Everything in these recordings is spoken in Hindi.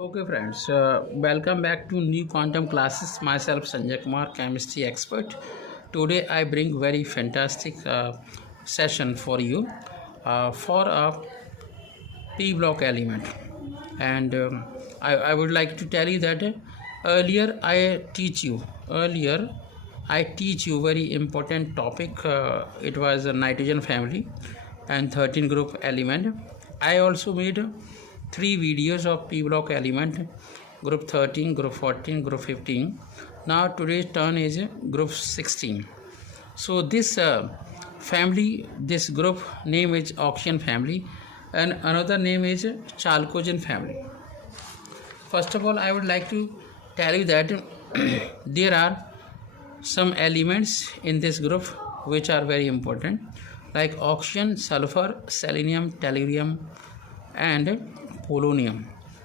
Okay friends, welcome back to new quantum classes. Myself Sanjay Kumar, chemistry expert. Today I bring very fantastic session for you for a P block element, and I would like to tell you that earlier I teach you very important topic. It was a nitrogen family and 13 group element. I also made 3 videos of P block element, group 13, group 14, group 15. Now today's turn is group 16. So this family, this group name is oxygen family, and another name is chalcogen family. First of all, I would like to tell you that there are some elements in this group which are very important, like oxygen, sulfur, selenium, tellurium, and polonium.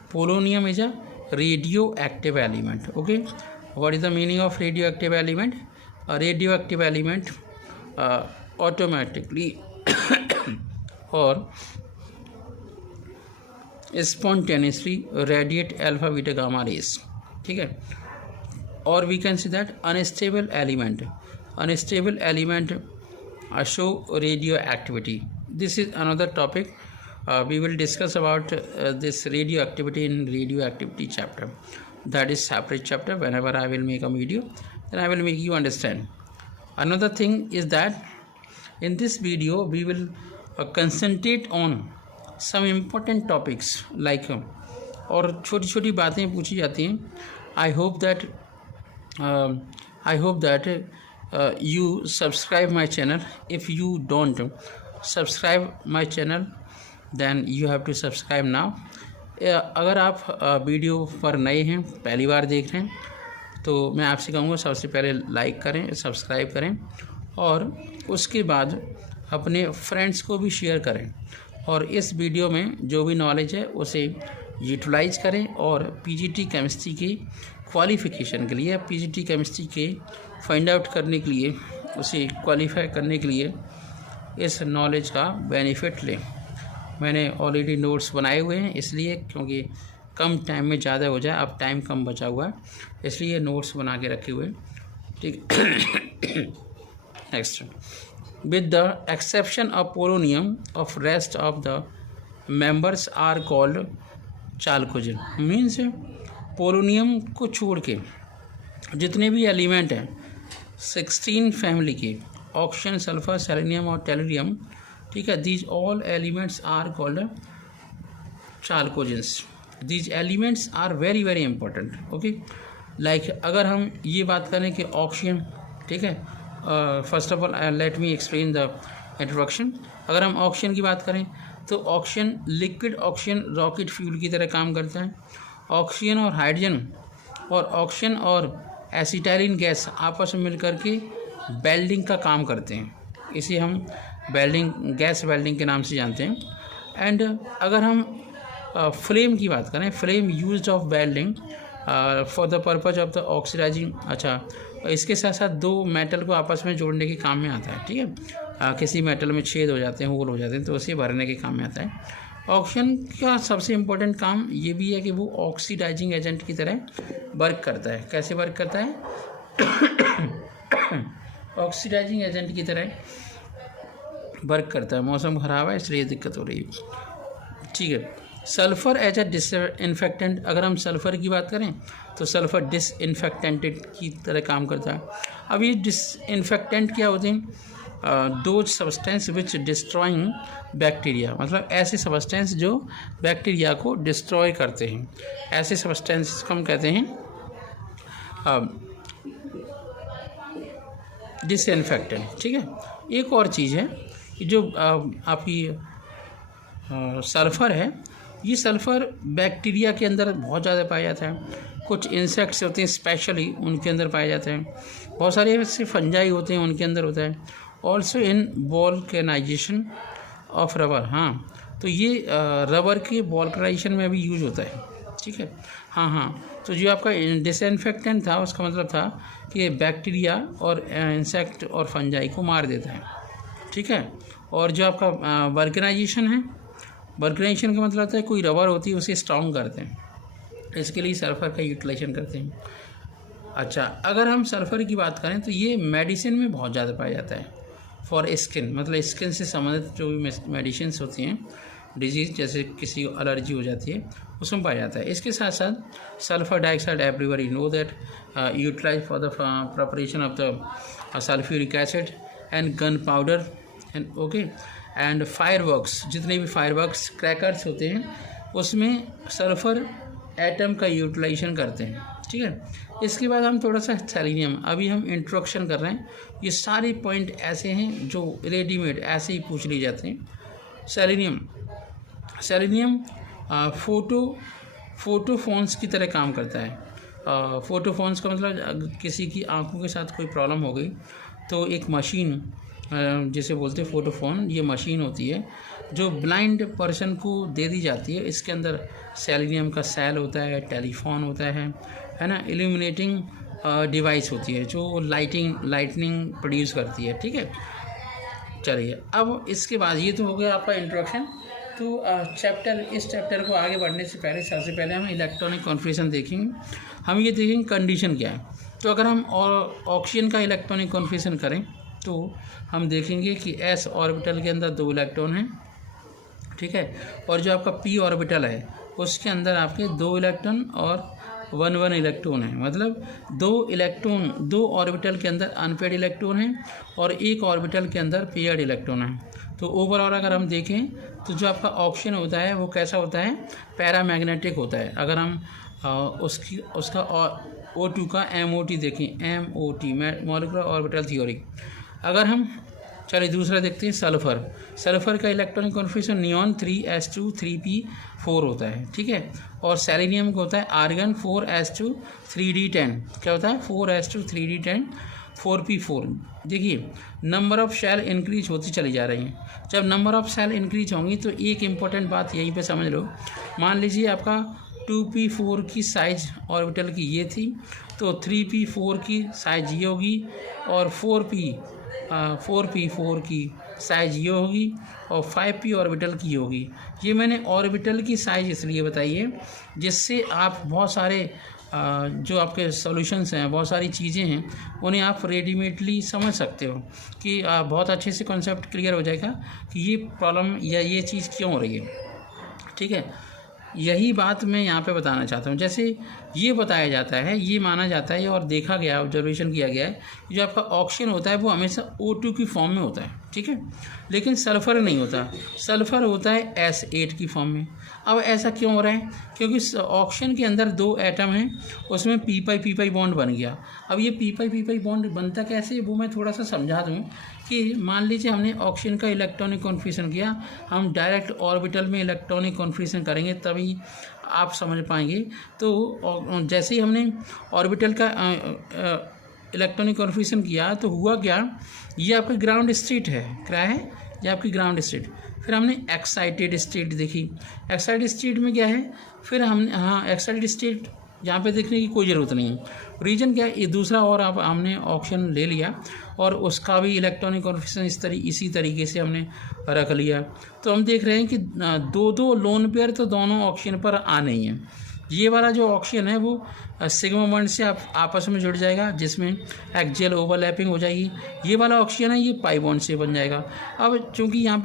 Polonium is a radioactive element. Okay, what is the meaning of radioactive element? A radioactive element automatically or spontaneously radiate alpha beta gamma rays. ठीक है, or we can say that unstable element show radioactivity. This is another topic. We will discuss about this radioactivity in radioactivity chapter. That is separate chapter. Whenever I will make a video, then I will make you understand. Another thing is that in this video we will concentrate on some important topics like और छोटी छोटी बातें पूछी जाती हैं. I hope that you subscribe my channel. If you don't subscribe my channel, then you have to subscribe now. अगर आप वीडियो पर नए हैं, पहली बार देख रहे हैं, तो मैं आपसे कहूँगा सबसे पहले लाइक करें, सब्सक्राइब करें और उसके बाद अपने फ्रेंड्स को भी शेयर करें और इस वीडियो में जो भी नॉलेज है उसे यूटिलाइज करें और पीजीटी केमिस्ट्री की क्वालिफ़िकेशन के लिए, पीजीटी केमिस्ट्री के फाइंड आउट करने के लिए, उसे क्वालिफाई करने के लिए इस नॉलेज का बेनिफिट लें. मैंने ऑलरेडी नोट्स बनाए हुए हैं, इसलिए क्योंकि कम टाइम में ज़्यादा हो जाए, अब टाइम कम बचा हुआ है, इसलिए नोट्स बना के रखे हुए. ठीक. Next, with the exception of polonium, of rest of the members are called chalcogen. Means polonium को छोड़ के जितने भी एलिमेंट हैं 16 फैमिली के, ऑक्सीजन, सल्फर, सेलेनियम और टेलुरियम, ठीक है, these all elements are called chalcogens. These elements are very very important. Okay, like अगर हम ये बात करें कि ऑक्सीजन, ठीक है, first of all let me explain the introduction. अगर हम ऑक्सीजन की बात करें तो oxygen liquid oxygen rocket fuel की तरह काम करता है. ऑक्सीजन और हाइड्रोजन और ऑक्सीजन और एसिटाइलिन गैस आपस में मिलकर के वेल्डिंग का काम करते हैं. इसे हम वेल्डिंग, गैस वेल्डिंग के नाम से जानते हैं. एंड अगर हम फ्लेम की बात करें, flame used of welding for the purpose of the oxidising. अच्छा, इसके साथ साथ दो मेटल को आपस में जोड़ने के काम में आता है. ठीक है, किसी मेटल में छेद हो जाते हैं, होल हो जाते हैं, तो उसे भरने के काम में आता है. ऑक्सीजन का सबसे इम्पोर्टेंट काम ये भी है कि वो ऑक्सीडाइजिंग एजेंट की तरह वर्क करता है. कैसे वर्क करता है? ऑक्सीडाइजिंग एजेंट की तरह वर्क करता है. मौसम ख़राब है इसलिए दिक्कत हो रही है. ठीक है. सल्फ़र एज ए डिसइंफेक्टेंट, अगर हम सल्फ़र की बात करें तो सल्फ़र डिसइंफेक्टेंट की तरह काम करता है. अब ये डिसइंफेक्टेंट क्या होते हैं? Those substance which destroying bacteria, मतलब ऐसे सब्सटेंस जो बैक्टीरिया को डिस्ट्रॉय करते हैं, ऐसे सब्सटेंस को हम कहते हैं डिसइंफेक्टेंट. ठीक है. एक और चीज़ है जो आपकी सल्फ़र है, ये सल्फ़र बैक्टीरिया के अंदर बहुत ज़्यादा पाया जाता है. कुछ इंसेक्ट्स होते हैं स्पेशली, उनके अंदर पाए जाते हैं. बहुत सारे ऐसे फंजाई होते हैं, उनके अंदर होता है. Also in vulcanisation of rubber. हाँ, तो ये रबर के वोल्केनाइजेशन में भी यूज होता है. ठीक है. हाँ, तो जो आपका डिसइंफेक्टेंट था उसका मतलब था कि बैक्टीरिया और इंसेक्ट और फंजाई को मार देता है. ठीक है. और जो आपका वल्केनाइजेशन है, वल्केनाइजेशन का मतलब होता है कोई रबर होती है उसे स्ट्रॉन्ग करते हैं. इसके लिए सल्फ़र का यूटिलाइजेशन करते हैं। अच्छा, अगर हम सल्फ़र की बात करें तो ये मेडिसिन में बहुत ज़्यादा पाया जाता है फॉर स्किन, मतलब स्किन से संबंधित जो भी मेडिसिन्स होती हैं, डिजीज़ जैसे किसी को एलर्जी हो जाती है उसमें पाया जाता है। इसके साथ साथ sulphur dioxide everybody know that utilise for the preparation of the sulphuric acid and gunpowder and okay and fireworks, जितने भी फायरवर्क्स क्रैकर्स होते हैं उसमें सल्फ़र एटम का यूटिलाइजेशन करते हैं। ठीक है, इसके बाद हम थोड़ा सा सेलेनियम, अभी हम इंट्रोडक्शन कर रहे हैं, ये सारे पॉइंट ऐसे हैं जो रेडीमेड ऐसे ही पूछ लिए जाते हैं। सेलेनियम फोटोफोन्स की तरह काम करता है। फोटोफोन्स का मतलब किसी की आंखों के साथ कोई प्रॉब्लम हो गई तो एक मशीन जिसे बोलते हैं फोटोफोन, ये मशीन होती है जो ब्लाइंड पर्सन को दे दी जाती है। इसके अंदर सेलेनियम का सेल होता है, टेलीफोन होता है ना, इल्यूमिनेटिंग डिवाइस होती है जो लाइटनिंग प्रोड्यूस करती है। ठीक है, चलिए अब इसके बाद ये तो हो गया आपका इंट्रोडक्शन। तो इस चैप्टर को आगे बढ़ने से पहले सबसे पहले हम इलेक्ट्रॉनिक कॉन्फिगरेशन देखेंगे। हम ये देखेंगे कंडीशन क्या है। तो अगर हम ऑक्सीजन का इलेक्ट्रॉनिक कॉन्फिगरेशन करें तो हम देखेंगे कि s ऑर्बिटल के अंदर 2 इलेक्ट्रॉन हैं। ठीक है, और जो आपका p ऑर्बिटल है उसके अंदर आपके 2 इलेक्ट्रॉन और 1 इलेक्ट्रॉन है, मतलब 2 ऑर्बिटल के अंदर अनपेयर्ड इलेक्ट्रॉन है और एक ऑर्बिटल के अंदर पेयर्ड इलेक्ट्रॉन है। तो ओवरऑल अगर हम देखें तो जो आपका ऑक्सीजन होता है वो कैसा होता है, पैरामैग्नेटिक होता है। अगर हम उसका O2 का MOT देखें, MOT मॉलिक्यूलर ऑर्बिटल थ्योरी। अगर हम चलिए दूसरा देखते हैं सल्फ़र का electronic configuration neon 3s2 3p4 होता है। ठीक है, और सेलेनियम का होता है आर्गन 4s2 3d10। क्या होता है, 4s2 3d10 4p4। देखिए नंबर ऑफ सेल इंक्रीज होती चली जा रही हैं। जब नंबर ऑफ सेल इंक्रीज होंगी तो एक इम्पॉर्टेंट बात यहीं पे समझ लो, मान लीजिए आपका 2p4 की साइज ऑर्बिटल की ये थी तो 3p4 की साइज ये होगी और 4p4 की साइज ये होगी और 5p ऑर्बिटल की होगी। ये मैंने ऑर्बिटल की साइज इसलिए बताई है जिससे आप बहुत सारे जो आपके सॉल्यूशंस हैं, बहुत सारी चीज़ें हैं, उन्हें आप रेडीमेडली समझ सकते हो कि बहुत अच्छे से कॉन्सेप्ट क्लियर हो जाएगा कि ये प्रॉब्लम या ये चीज़ क्यों हो रही है। ठीक है, यही बात मैं यहाँ पे बताना चाहता हूँ। जैसे ये बताया जाता है, ये माना जाता है और देखा गया, ऑब्जर्वेशन किया गया है, जो आपका ऑक्सीजन होता है वो हमेशा O2 की फॉर्म में होता है। ठीक है, लेकिन सल्फ़र नहीं होता, सल्फ़र होता है S8 की फॉर्म में। अब ऐसा क्यों हो रहा है, क्योंकि ऑक्सीजन के अंदर 2 एटम हैं, उसमें पी बॉन्ड बन गया। अब ये पी बॉन्ड बनता कैसे, वो मैं थोड़ा सा समझा दूँ कि मान लीजिए हमने ऑक्सीजन का इलेक्ट्रॉनिक कॉन्फिगरेशन किया, हम डायरेक्ट ऑर्बिटल में इलेक्ट्रॉनिक कॉन्फिगरेशन करेंगे तभी आप समझ पाएंगे। तो जैसे ही हमने ऑर्बिटल का इलेक्ट्रॉनिक कॉन्फिगरेशन किया तो हुआ क्या, ये आपका ग्राउंड स्टेट है, क्या है ये आपकी ग्राउंड स्टेट। फिर हमने एक्साइटेड स्टेट देखी, एक्साइटेड स्टेट में क्या है, फिर हमने एक्साइटेड स्टेट यहाँ पे देखने की कोई ज़रूरत नहीं है। रीजन क्या है, ये दूसरा और अब हमने ऑप्शन ले लिया और उसका भी इलेक्ट्रॉनिक कॉन्फिगरेशन इसी तरीके से हमने रख लिया। तो हम देख रहे हैं कि 2 लोन पेयर तो दोनों ऑप्शन पर आ नहीं है। ये वाला जो ऑक्सीजन है वो सिग्मा बॉन्ड से आपस में जुड़ जाएगा जिसमें एक्सियल ओवरलैपिंग हो जाएगी। ये वाला ऑक्सीजन है ये पाई बॉन्ड से बन जाएगा। अब चूँकि यहाँ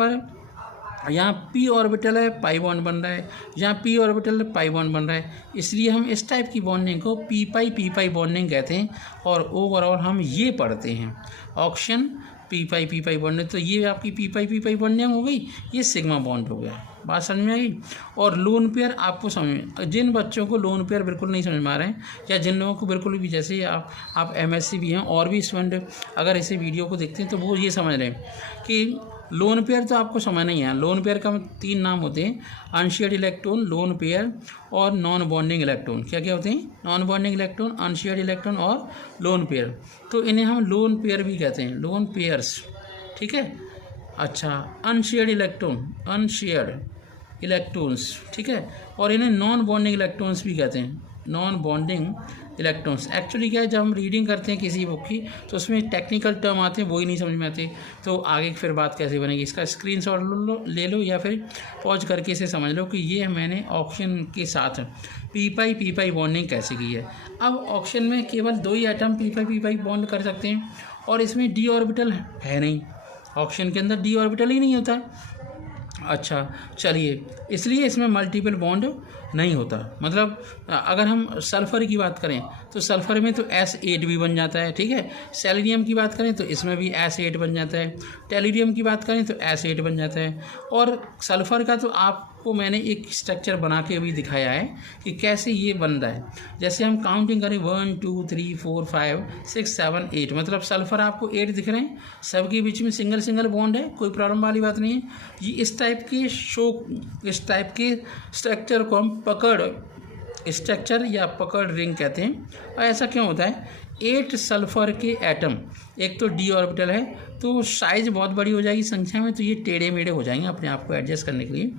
p ऑर्बिटल है, पाई बॉन्ड बन रहा है, यहाँ p ऑर्बिटल है, पाई बॉन्ड बन रहा है, इसलिए हम इस टाइप की बॉन्डिंग को p पाई बॉन्डिंग कहते हैं। और ओवरऑल हम ये पढ़ते हैं ऑक्सीजन p पाई बॉन्डिंग। तो ये आपकी p पाई बॉन्डिंग हो गई, ये सिग्मा बॉन्ड हो गया। बात समझ में आई। और लोन पेयर आपको समझ में, जिन बच्चों को लोन पेयर बिल्कुल नहीं समझ में आ रहे हैं या जिन लोगों को बिल्कुल भी, जैसे आप MSc भी हैं और भी स्टूडेंट अगर इसे वीडियो को देखते हैं तो वो ये समझ रहे हैं कि लोन पेयर तो आपको समझ नहीं है। लोन पेयर का 3 नाम होते हैं, अनशेयर्ड इलेक्ट्रॉन, लोन पेयर और नॉन बॉन्डिंग इलेक्ट्रॉन। क्या क्या होते हैं, non bonding electron, unshared electron और लोन पेयर। तो इन्हें हम लोन पेयर भी कहते हैं, लोन पेयर्स। ठीक है, अच्छा अनशेयर्ड इलेक्ट्रॉन्स, ठीक है, और इन्हें नॉन बॉन्डिंग इलेक्ट्रॉन्स भी कहते हैं, नॉन बॉन्डिंग इलेक्ट्रॉन्स। एक्चुअली क्या है, जब हम रीडिंग करते हैं किसी बुक की तो उसमें टेक्निकल टर्म आते हैं, वही नहीं समझ में आते, तो आगे फिर बात कैसे बनेगी। इसका स्क्रीनशॉट ले लो या फिर पॉज करके इसे समझ लो कि ये मैंने ऑक्सीजन के साथ पी पाई बॉन्डिंग कैसे की है। अब ऑक्सीजन में केवल 2 ही एटम पी पाई बॉन्ड कर सकते हैं और इसमें डी ऑर्बिटल है नहीं, ऑक्सीजन के अंदर डी ऑर्बिटल ही नहीं होता है। अच्छा चलिए, इसलिए इसमें मल्टीपल बॉन्ड नहीं होता। मतलब अगर हम सल्फ़र की बात करें तो सल्फ़र में तो S8 भी बन जाता है, ठीक है। सेलेनियम की बात करें तो इसमें भी S8 बन जाता है। टेल्यूरियम की बात करें तो S8 बन जाता है। और सल्फ़र का तो आपको मैंने एक स्ट्रक्चर बना के भी दिखाया है कि कैसे ये बन रहा है। जैसे हम काउंटिंग करें 1 2 3 4 5 6 7 8, मतलब सल्फ़र आपको 8 दिख रहे हैं, सबके बीच में सिंगल बॉन्ड है, कोई प्रॉब्लम वाली बात नहीं है। ये इस टाइप के स्ट्रक्चर को हम पकड़ स्ट्रक्चर या पकड़ रिंग कहते हैं। और ऐसा क्यों होता है, 8 सल्फ़र के एटम, एक तो डी ऑर्बिटल है तो साइज़ बहुत बड़ी हो जाएगी संख्या में, तो ये टेढ़े मेढ़े हो जाएंगे अपने आप को एडजस्ट करने के लिए,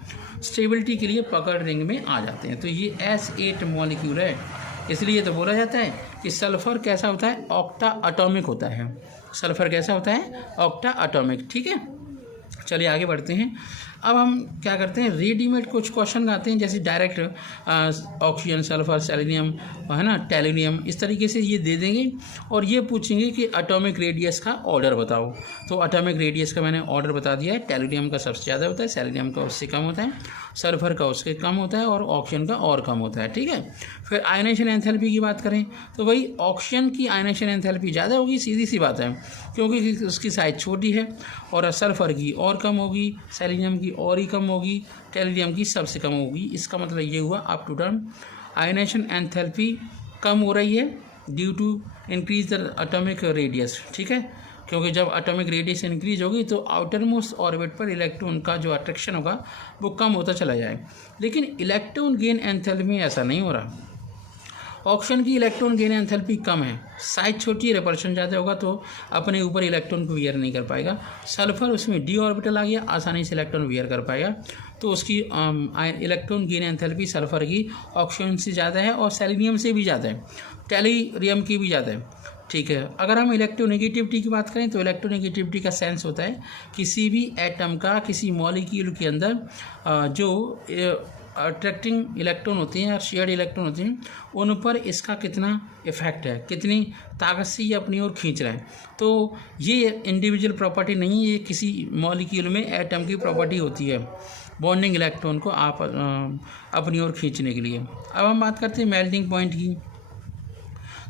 स्टेबिलिटी के लिए पकड़ रिंग में आ जाते हैं। तो ये S8 मॉलिक्यूल है, इसलिए तो बोला जाता है कि सल्फ़र कैसा होता है, ऑक्टा एटॉमिक होता है। सल्फ़र कैसा होता है, ऑक्टा एटॉमिक, ठीक है। चलिए आगे बढ़ते हैं। अब हम क्या करते हैं, रेडीमेड कुछ क्वेश्चन आते हैं, जैसे डायरेक्ट ऑक्सीजन, सल्फर, सेलेनियम, है ना, टेल्यूरियम, इस तरीके से ये दे देंगे और ये पूछेंगे कि एटॉमिक रेडियस का ऑर्डर बताओ। तो एटॉमिक रेडियस का मैंने ऑर्डर बता दिया है, टेल्यूरियम का सबसे ज़्यादा होता है, सेलेनियम का उससे कम होता है, सल्फर का उससे कम होता है और ऑक्सीजन का और कम होता है, ठीक है। फिर आयनेशन एंथैल्पी की बात करें तो भाई ऑक्सीजन की आयनेशन एंथैल्पी ज़्यादा होगी, सीधी सी बात है, क्योंकि उसकी साइज़ छोटी है, और सल्फर की और कम होगी, सेलेनियम की और ही कम होगी, टेल्यूरियम की सबसे कम होगी। इसका मतलब ये हुआ up to term ionisation enthalpy कम हो रही है due to increase the atomic radius, ठीक है। क्योंकि जब एटॉमिक रेडियस इंक्रीज होगी तो आउटर मोस्ट ऑर्बिट पर इलेक्ट्रॉन का जो अट्रैक्शन होगा वो कम होता चला जाए। लेकिन इलेक्ट्रॉन गेन एंथैल्पी में ऐसा नहीं हो रहा। ऑक्सीजन की इलेक्ट्रॉन गेन एंथैल्पी कम है, साइज छोटी है, रिपल्शन ज़्यादा होगा तो अपने ऊपर इलेक्ट्रॉन को वियर नहीं कर पाएगा। सल्फर उसमें डी ऑर्बिटल आ गया, आसानी से इलेक्ट्रॉन वियर कर पाएगा, तो उसकी इलेक्ट्रॉन गेन एंथैल्पी सल्फर की ऑक्सीजन से ज़्यादा है और सेलेनियम से भी ज़्यादा है, टेल्यूरियम की भी ज़्यादा है, ठीक है। अगर हम इलेक्ट्रोनेगेटिविटी की बात करें तो इलेक्ट्रोनेगेटिविटी का सेंस होता है किसी भी एटम का किसी मॉलिक्यूल के अंदर जो अट्रैक्टिंग इलेक्ट्रॉन होते हैं और शेयर्ड इलेक्ट्रॉन होते हैं उन पर इसका कितना इफेक्ट है, कितनी ताकत से ये अपनी ओर खींच रहा है। तो ये इंडिविजुअल प्रॉपर्टी नहीं, ये किसी मॉलिक्यूल में एटम की प्रॉपर्टी होती है बॉन्डिंग इलेक्ट्रॉन को आप अपनी ओर खींचने के लिए। अब हम बात करते हैं मेल्टिंग पॉइंट की।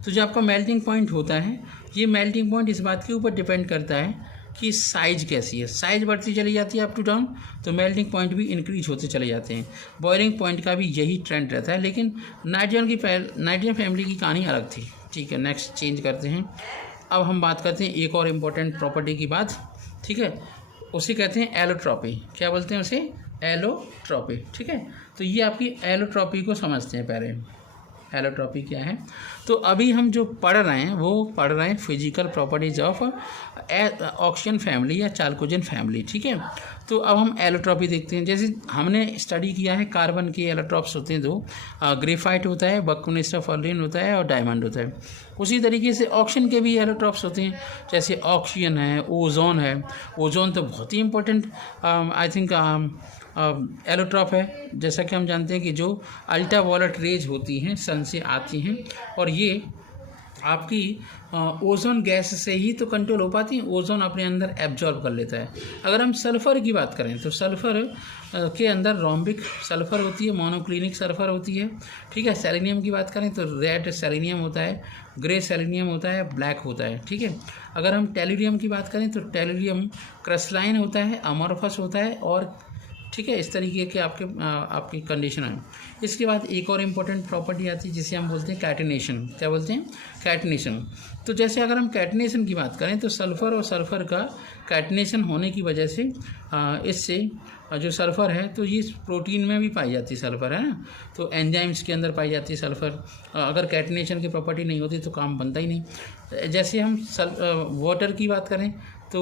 तो जो आपका मेल्टिंग पॉइंट होता है, ये मेल्टिंग पॉइंट इस बात के ऊपर डिपेंड करता है कि साइज़ कैसी है। साइज़ बढ़ती चली जाती है अप टू डाउन, तो मेल्टिंग पॉइंट भी इंक्रीज होते चले जाते हैं। बॉइलिंग पॉइंट का भी यही ट्रेंड रहता है, लेकिन नाइट्रोजन फैमिली की कहानी अलग थी, ठीक है। नेक्स्ट चेंज करते हैं। अब हम बात करते हैं एक और इम्पोर्टेंट प्रॉपर्टी की बात, ठीक है, उसे कहते हैं एलोट्रॉपी। क्या बोलते हैं उसे, एलोट्रॉपी, ठीक है। तो ये आपकी एलोट्रॉपी को समझते हैं पहले, एलोट्रॉपी क्या है। तो अभी हम जो पढ़ रहे हैं वो पढ़ रहे हैं physical properties of oxygen family या चाल्कोजेन फैमिली, ठीक है। तो अब हम एलोट्रॉपी देखते हैं। जैसे हमने स्टडी किया है कार्बन के एलोट्रॉप्स होते हैं दो, ग्रेफाइट होता है, बकनिस्टोफर्लिन होता है और डायमंड होता है। उसी तरीके से ऑक्सीजन के भी एलोट्रॉप्स होते हैं, जैसे ऑक्सीजन है, ओजोन है। ओजोन तो बहुत ही इंपॉर्टेंट आई थिंक एलोट्रॉप है। जैसा कि हम जानते हैं कि जो अल्ट्रावायलेट रेज होती हैं सन से आती हैं और ये आपकी ओजोन गैस से ही तो कंट्रोल हो पाती है, ओजोन अपने अंदर एब्जॉर्ब कर लेता है। अगर हम सल्फ़र की बात करें तो सल्फ़र के अंदर रोम्बिक सल्फ़र होती है, मोनोक्लिनिक सल्फ़र होती है, ठीक है। सेलेनियम की बात करें तो रेड सेलेनियम होता है, ग्रे सेलेनियम होता है, ब्लैक होता है, ठीक है। अगर हम टेल्यूरियम की बात करें तो टेल्यूरियम क्रिस्टलाइन होता है, अमॉर्फस होता है और ठीक है, इस तरीके के आपकी कंडीशन है। इसके बाद एक और इम्पोर्टेंट प्रॉपर्टी आती है जिसे हम बोलते हैं कैटिनेशन। क्या बोलते हैं, कैटिनेशन। तो जैसे अगर हम कैटिनेशन की बात करें तो सल्फ़र और सल्फ़र का कैटिनेशन होने की वजह से इससे जो सल्फ़र है तो ये प्रोटीन में भी पाई जाती है सल्फ़र, है ना। तो एंजाइम्स के अंदर पाई जाती है सल्फ़र। अगर कैटिनेशन की प्रॉपर्टी नहीं होती तो काम बनता ही नहीं। जैसे हम वाटर की बात करें तो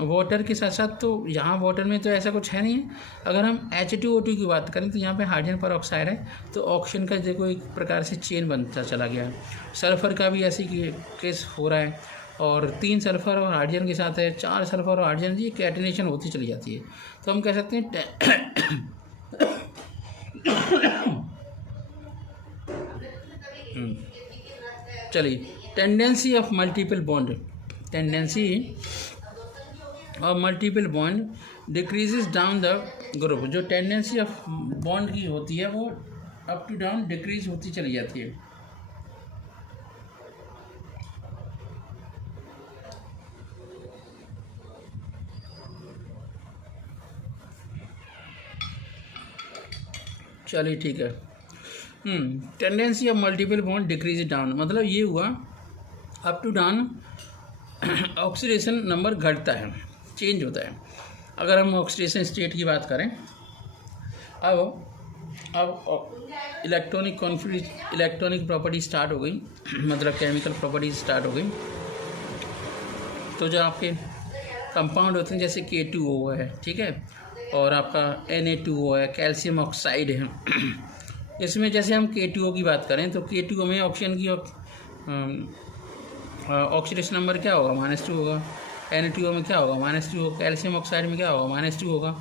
वाटर के साथ साथ तो यहाँ वाटर में तो ऐसा कुछ है नहीं है। अगर हम H2O2 की बात करें तो यहाँ पे हाइड्रोजन पर ऑक्साइड है, तो ऑक्सीजन का देखो एक प्रकार से चेन बनता चला गया। सल्फ़र का भी ऐसी केस हो रहा है, और 3 सल्फ़र और हाइड्रोजन के साथ है, 4 सल्फ़र और हाइड्रोजन, ये कैटिनेशन होती चली जाती है। तो हम कह सकते हैं चलिए, tendency of multiple bond, tendency और multiple bond decreases down the group. जो टेंडेंसी ऑफ बॉन्ड की होती है वो अप टू डाउन डिक्रीज होती चली जाती है। चलिए ठीक है। Tendency of multiple bond decrease down, मतलब ये हुआ up to down oxidation number घटता है, चेंज होता है। अगर हम ऑक्सीडेशन स्टेट की बात करें, अब इलेक्ट्रॉनिक प्रॉपर्टी स्टार्ट हो गई, मतलब केमिकल प्रॉपर्टी स्टार्ट हो गई। तो जो आपके कंपाउंड होते हैं जैसे K2O है, ठीक है, और आपका Na2O है, कैल्शियम ऑक्साइड है। इसमें जैसे हम K2O की बात करें तो K2O में ऑक्सीजन की ऑक्सीडेशन नंबर क्या होगा, -2 होगा। Na2O में क्या होगा, -2 होगा। कैल्शियम ऑक्साइड में क्या होगा, -2 होगा,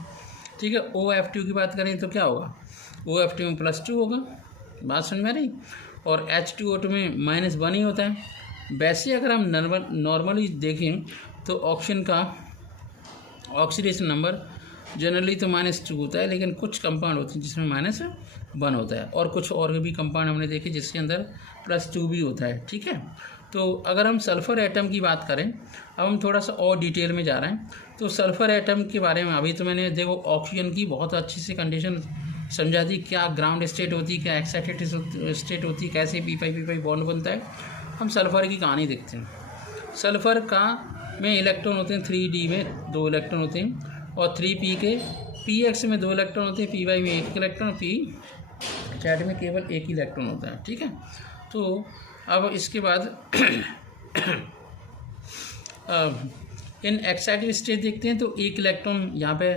ठीक है। OF2 की बात करें तो क्या होगा, OF2 में +2 होगा। बात समझ में आ रही। और H2O2 में -1 ही होता है। वैसे अगर हम नॉर्मली देखें तो ऑक्सीजन का ऑक्सीडेशन नंबर जनरली तो -2 होता है, लेकिन कुछ कंपाउंड होते हैं जिसमें -1 होता है, और कुछ और भी कंपाउंड हमने देखे जिसके अंदर +2 भी होता है, ठीक है। तो अगर हम सल्फ़र एटम की बात करें, अब हम थोड़ा सा और डिटेल में जा रहे हैं। तो सल्फ़र एटम के बारे में अभी तो मैंने देखो ऑक्सीजन की बहुत अच्छी से कंडीशन समझा दी, क्या ग्राउंड स्टेट होती है, क्या एक्साइटेड स्टेट होती है, कैसे P5 बॉन्ड बनता है। हम सल्फ़र की कहानी देखते हैं। सल्फ़र का में इलेक्ट्रॉन होते हैं 3D में 2 इलेक्ट्रॉन होते हैं, और 3P के Px में 2 इलेक्ट्रॉन होते हैं, Py में 1 इलेक्ट्रॉन, Pz में केवल 1 इलेक्ट्रॉन होता है, ठीक है। तो अब इसके बाद इन एक्साइटेड स्टेट देखते हैं तो 1 इलेक्ट्रॉन यहाँ पे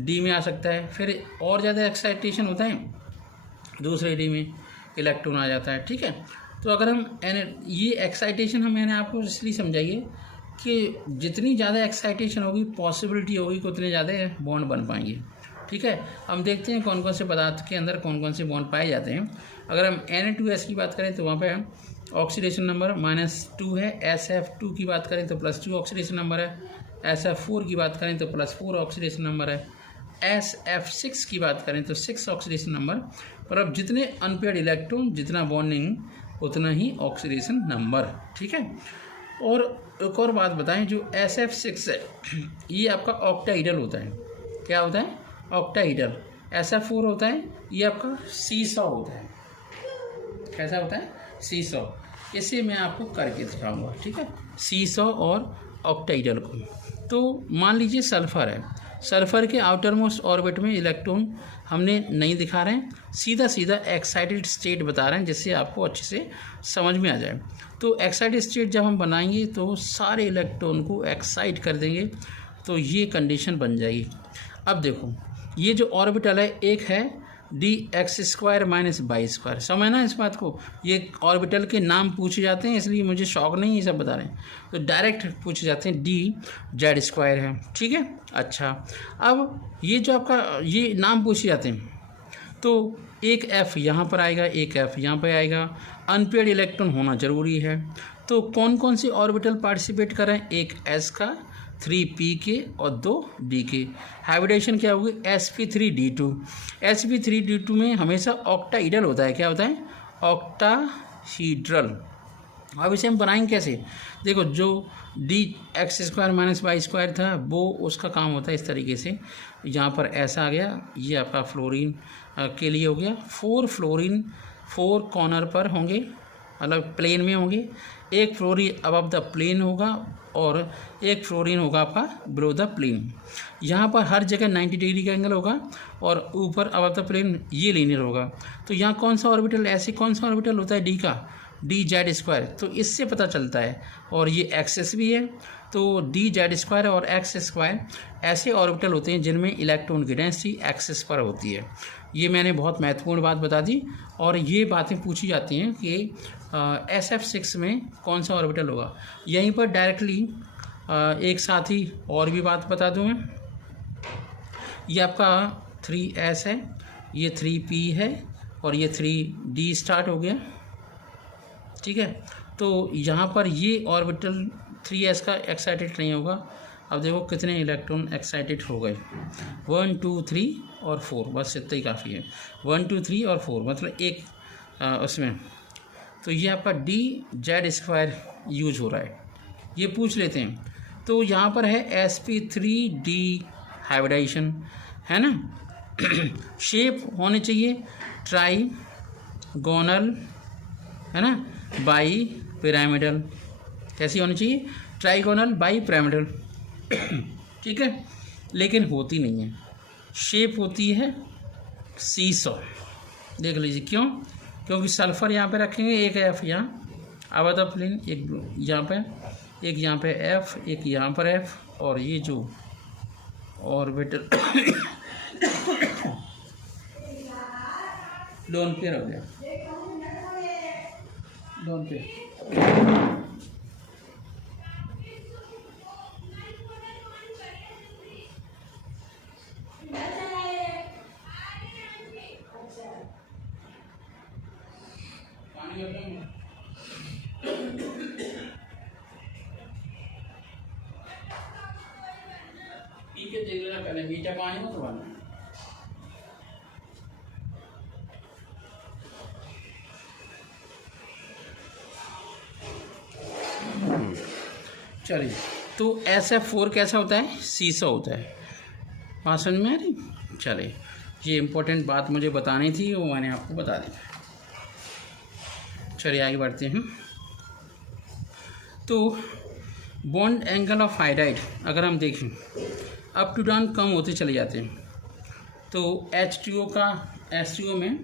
D में आ सकता है, फिर और ज़्यादा एक्साइटेशन होता है दूसरे D में इलेक्ट्रॉन आ जाता है, ठीक है। तो अगर हम ये एक्साइटेशन मैंने आपको इसलिए समझाइए कि जितनी ज़्यादा एक्साइटेशन होगी पॉसिबिलिटी होगी कि उतने ज़्यादा बॉन्ड बन पाएंगे, ठीक है। हम देखते हैं कौन कौन से पदार्थ के अंदर कौन कौन से बॉन्ड पाए जाते हैं। अगर हम Na2S की बात करें तो वहाँ पे ऑक्सीडेशन नंबर -2 है। SF2 की बात करें तो +2 ऑक्सीडेशन नंबर है। SF4 की बात करें तो +4 ऑक्सीडेशन नंबर है। SF6 की बात करें तो 6 ऑक्सीडेशन नंबर। पर अब जितने अनपेयर्ड इलेक्ट्रॉन, जितना बॉन्डिंग, उतना ही ऑक्सीडेशन नंबर, ठीक है। और एक और बात बताएं, जो SF6 है ये आपका ऑक्टाइडल होता है। क्या होता है, ऑक्टाइडल। SF4 होता है ये आपका सीसॉ होता है। कैसा होता है, सीसॉ। इसे मैं आपको करके दिखाऊंगा, ठीक है, सीसॉ और ऑक्टाइडल को। तो मान लीजिए सल्फ़र है, सल्फ़र के आउटर मोस्ट ऑर्बिट में इलेक्ट्रॉन हमने नहीं दिखा रहे हैं, सीधा सीधा एक्साइटेड स्टेट बता रहे हैं जिससे आपको अच्छे से समझ में आ जाए। तो एक्साइटेड स्टेट जब हम बनाएंगे तो सारे इलेक्ट्रॉन को एक्साइट कर देंगे, तो ये कंडीशन बन जाएगी। अब देखो ये जो ऑर्बिटल है, एक है dx² - y²। समझ ना इस बात को, ये ऑर्बिटल के नाम पूछे जाते हैं, इसलिए मुझे शौक नहीं ये सब बता रहे हैं, तो डायरेक्ट पूछे जाते हैं। dz² है, ठीक है। अच्छा, अब ये जो आपका ये नाम पूछे जाते हैं, तो एक F यहाँ पर आएगा, एक F यहाँ पर आएगा। अनपेयर्ड इलेक्ट्रॉन होना जरूरी है। तो कौन कौन से ऑर्बिटल पार्टिसिपेट कर रहे हैं, एक S का, 3P के और 2 D के। हाइब्रिडेशन क्या होगी, sp3d2। sp3d2 में हमेशा ऑक्टाइडल होता है। क्या होता है, ऑक्टाहीड्रल। अब इसे हम बनाएंगे कैसे, देखो जो dx² - y² था वो उसका काम होता है इस तरीके से। यहाँ पर ऐसा आ गया, ये आपका फ्लोरीन के लिए हो गया। 4 फ्लोरीन 4 कॉर्नर पर होंगे, अलग प्लेन में होंगे। एक फ्लोरीन अबव द प्लेन होगा और एक फ्लोरीन होगा आपका बिलो द प्लेन। यहाँ पर हर जगह 90 डिग्री का एंगल होगा और ऊपर अबव द प्लेन ये लीनियर होगा। तो यहाँ कौन सा ऑर्बिटल, ऐसे कौन सा ऑर्बिटल होता है डी का, डी जेड स्क्वायर, तो इससे पता चलता है। और ये एक्सेस भी है, तो डी जेड स्क्वायर और एक्स स्क्वायर ऐसे ऑर्बिटल होते हैं जिनमें इलेक्ट्रॉन की डेंसिटी एक्सेस पर होती है। ये मैंने बहुत महत्वपूर्ण बात बता दी। और ये बातें पूछी जाती हैं कि SF6 में कौन सा ऑर्बिटल होगा। यहीं पर डायरेक्टली एक साथ ही और भी बात बता दूँ मैं। ये आपका 3s है, ये 3p है और ये 3d स्टार्ट हो गया, ठीक है। तो यहाँ पर ये ऑर्बिटल 3s का एक्साइटेड नहीं होगा। अब देखो कितने इलेक्ट्रॉन एक्साइटेड हो गए, 1 2 3 और 4, बस इतना ही काफ़ी है। 1 2 3 और 4 मतलब एक उसमें। तो ये आपका डी जेड स्क्वायर यूज हो रहा है, ये पूछ लेते हैं। तो यहाँ पर है sp3d हाइब्रिडाइजेशन, है ना। शेप होने चाहिए ट्राइगोनल, है ना, बाई पिरामिडल। कैसी होनी चाहिए? ट्राइगोनल बाई पिरामिडल, ठीक है। लेकिन होती नहीं है, शेप होती है सीसॉ। देख लीजिए क्यों? क्योंकि सल्फर यहाँ पे रखेंगे, एक एफ यहाँ आवादा प्लेन, एक यहाँ पे, एक यहाँ पे एफ, एक यहाँ पर एफ, और ये जो ऑर्बिटल लोन पेयर हो गया, लोन पेयर। देख लेना पहले, मीठा पानी मत बनाना। चलिए, तो SF4 कैसा होता है? सीसॉ होता है। बात समझ में आ रही? चलिए, ये इम्पोर्टेंट बात मुझे बतानी थी, वो मैंने आपको बता दी। चलिए आगे बढ़ते हैं। तो बॉन्ड एंगल ऑफ हाइड्राइड अगर हम देखें, अप टू डाउन कम होते चले जाते हैं। तो H2O का H2O में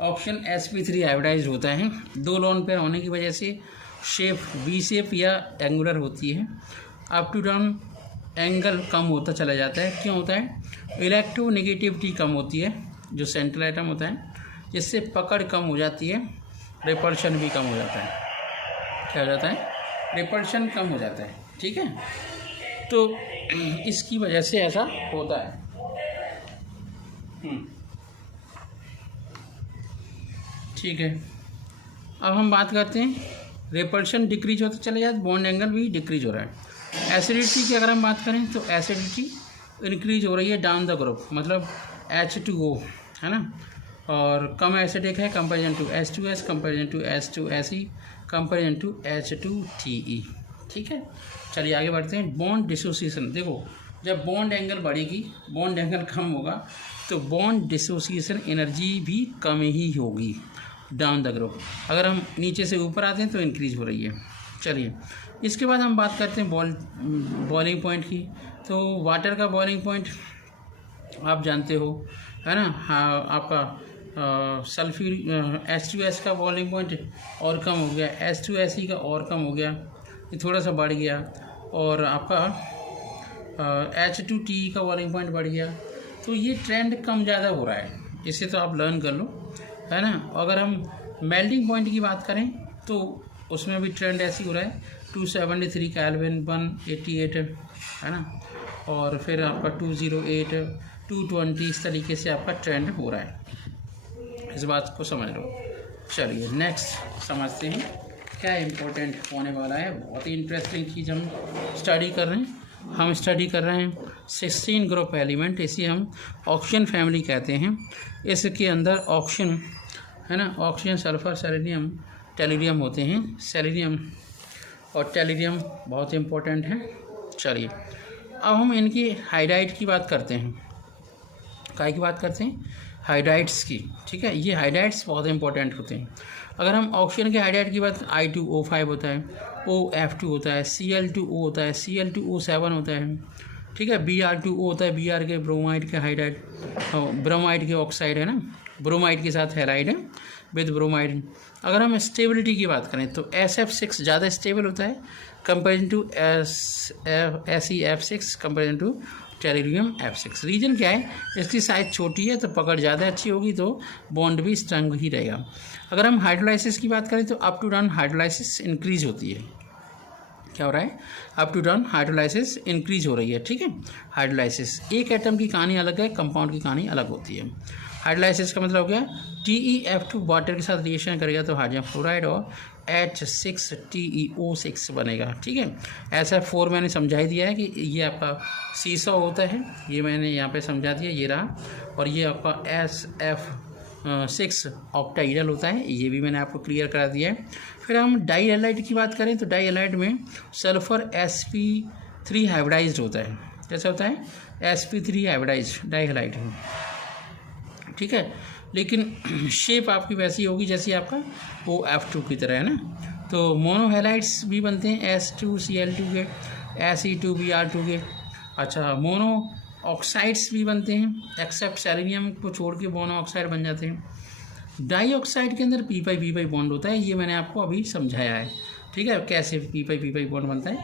ऑप्शन sp3 हाइब्रिडाइज होता है। 2 लोन पेयर होने की वजह से शेप V शेप या एंगुलर होती है। अप टू डाउन एंगल कम होता चला जाता है। क्यों होता है? इलेक्ट्रोनेगेटिविटी कम होती है, जो सेंट्रल एटम होता है, जिससे पकड़ कम हो जाती है, रिपल्शन भी कम हो जाता है। क्या हो जाता है? रिपल्शन कम हो जाता है, ठीक है। तो इसकी वजह से ऐसा होता है। ठीक है, अब हम बात करते हैं, रिपल्शन डिक्रीज होता चला जाता है, बॉन्ड एंगल भी डिक्रीज हो रहा है। एसिडिटी की अगर हम बात करें तो एसिडिटी इंक्रीज हो रही है डाउन द ग्रुप, मतलब H2O, है ना, और कम एसिडिक है comparison to H2S, comparison to H2SE, comparison to H2TE, ठीक है। चलिए आगे बढ़ते हैं। बॉन्ड डिसोसिएशन, देखो जब बॉन्ड एंगल बढ़ेगी, बॉन्ड एंगल कम होगा, तो बॉन्ड डिसोसिएशन एनर्जी भी कम ही होगी डाउन द ग्रुप। अगर हम नीचे से ऊपर आते हैं तो इंक्रीज हो रही है। चलिए, इसके बाद हम बात करते हैं बॉइलिंग पॉइंट की। तो वाटर का बॉइलिंग पॉइंट आप जानते हो, है ना। हाँ, आपका सल्फ्यूरिक H2S का बॉइलिंग पॉइंट और कम हो गया, H2SE का और कम हो गया, ये थोड़ा सा बढ़ गया, और आपका H2TE का बॉइलिंग पॉइंट बढ़ गया। तो ये ट्रेंड कम ज़्यादा हो रहा है, इसे तो आप लर्न कर लो, है ना। अगर हम मेल्टिंग पॉइंट की बात करें तो उसमें भी ट्रेंड ऐसी हो रहा है, 273 केल्विन, 188, है ना, और फिर आपका 208, 220, इस तरीके से आपका ट्रेंड हो रहा है। इस बात को समझ लो। चलिए नेक्स्ट समझते हैं क्या इम्पोर्टेंट होने वाला है। बहुत ही इंटरेस्टिंग चीज़ हम स्टडी कर रहे हैं। हम स्टडी कर रहे हैं 16 ग्रुप एलिमेंट, इसे हम ऑक्सीजन फैमिली कहते हैं। इसके अंदर ऑक्सीजन, है ना, ऑक्सीजन, सल्फर, सेलेनियम, टेलुरियम होते हैं। सेलेनियम और टेलुरियम बहुत इंपॉर्टेंट है। चलिए अब हम इनकी हाइड्राइड की बात करते हैं। काय की बात करते हैं? हाइड्राइड्स की, ठीक है। ये हाइड्राइड्स बहुत इंपॉर्टेंट होते हैं। अगर हम ऑक्सीजन के हाइड्राइड की बात, I2O5 होता है, OF2 होता है, Cl2O होता है, Cl2O7 होता है, ठीक है। Br2O होता है, Br के ब्रोमाइड के हाइड्राइड, ब्रोमाइड के ऑक्साइड, है ना, ब्रोमाइड के साथ हैलाइड है, विद ब्रोमाइड। अगर हम स्टेबिलिटी की बात करें तो SF6 ज़्यादा स्टेबल होता है comparison to SeF6 comparison to tellurium F6। Reason क्या है, इसकी साइज छोटी है तो पकड़ ज़्यादा अच्छी होगी, तो बॉन्ड भी स्ट्रांग ही रहेगा। अगर हम हाइड्रोलाइसिस की बात करें तो up to down hydrolysis increase होती है। क्या हो रहा है, up to down hydrolysis increase हो रही है। ठीक है, हाइड्रोलाइसिस एक एटम की कहानी अलग है, कंपाउंड की कहानी अलग होती है। हाइड्रोलाइसिस का मतलब हो गया TeF2 वाटर के साथ रिएक्शन करेगा तो हाइड्रोजन फ्लोराइड और H6TeO6 बनेगा। ठीक है, SF4 मैंने समझा ही दिया है कि ये आपका सीसा होता है, ये मैंने यहाँ पे समझा दिया, ये रहा। और ये आपका SF6 ऑक्टाइडल होता है, ये भी मैंने आपको क्लियर करा दिया है। फिर हम डाई हैलाइड की बात करें तो डाई हैलाइड में सल्फर sp3 हाइब्रिडाइज्ड होता है। कैसा होता है, sp3 हाइब्रिडाइज्ड डाई हैलाइड है। ठीक है, लेकिन शेप आपकी वैसी होगी जैसी आपका OF2 की तरह है ना। तो मोनोहेलाइड्स भी बनते हैं S2Cl2 के, Se2Br2 के। अच्छा, मोनो ऑक्साइड्स भी बनते हैं, एक्सेप्ट सेलेनियम को छोड़ के मोनो ऑक्साइड बन जाते हैं। डाई ऑक्साइड के अंदर p-p बॉन्ड होता है, ये मैंने आपको अभी समझाया है। ठीक है, कैसे p-p बॉन्ड बनता है।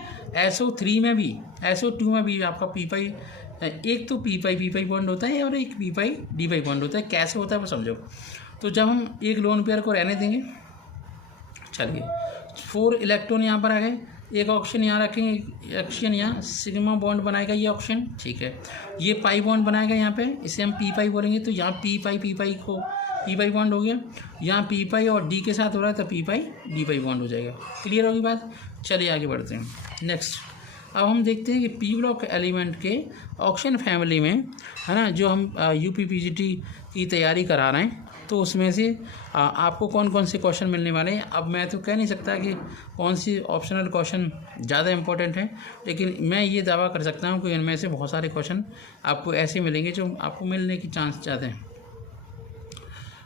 SO3 में भी, SO2 में भी आपका एक तो p-p बॉन्ड होता है और एक p-d बॉन्ड होता है। कैसे होता है वो समझो। तो जब हम एक लोन पेयर को रहने देंगे, चलिए 4 इलेक्ट्रॉन यहाँ पर आ गए, एक ऑक्सीजन यहाँ रखेंगे, ऑक्सीजन यहाँ सिग्मा बॉन्ड बनाएगा ये ऑक्सीजन। ठीक है, ये पाई बॉन्ड बनाएगा यहाँ पे, इसे हम p-पाई बोलेंगे, तो यहाँ p-पाई को p-पाई बॉन्ड हो गया। यहाँ p-पाई और d के साथ हो रहा है तो p-पाई बॉन्ड हो जाएगा। क्लियर होगी बात। चलिए आगे बढ़ते हैं। नेक्स्ट अब हम देखते हैं कि पी ब्लॉक एलिमेंट के ऑक्सीजन फैमिली में, है ना, जो हम UPPGT की तैयारी करा रहे हैं, तो उसमें से आपको कौन कौन से क्वेश्चन मिलने वाले हैं। अब मैं तो कह नहीं सकता कि कौन सी ऑप्शनल क्वेश्चन ज़्यादा इंपॉर्टेंट है, लेकिन मैं ये दावा कर सकता हूँ कि इनमें से बहुत सारे क्वेश्चन आपको ऐसे मिलेंगे जो आपको मिलने की चांस ज़्यादा हैं।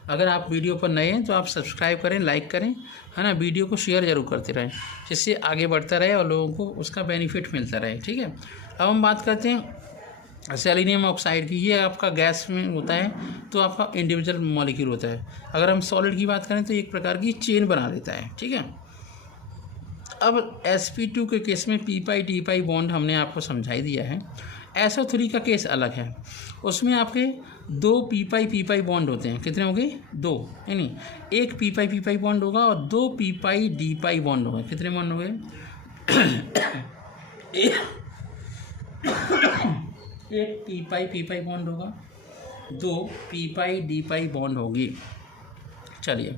अगर आप वीडियो पर नए हैं तो आप सब्सक्राइब करें, लाइक करें, है ना, वीडियो को शेयर जरूर करते रहें, जिससे आगे बढ़ता रहे और लोगों को उसका बेनिफिट मिलता रहे। ठीक है, अब हम बात करते हैं सेलेनियम ऑक्साइड की। ये आपका गैस में होता है तो आपका इंडिविजुअल मॉलिक्यूल होता है। अगर हम सॉलिड की बात करें तो एक प्रकार की चेन बना लेता है। ठीक है, अब sp2 के केस में p-d बॉन्ड हमने आपको समझा ही दिया है। SO3 का केस अलग है, उसमें आपके 2 p-p बॉन्ड होते हैं। कितने हो गए, 2, यानी एक p-p बॉन्ड होगा और 2 p-d बॉन्ड होगा। कितने बॉन्ड हो गए एक p-p बॉन्ड होगा, 2 p-d बॉन्ड होगी। चलिए,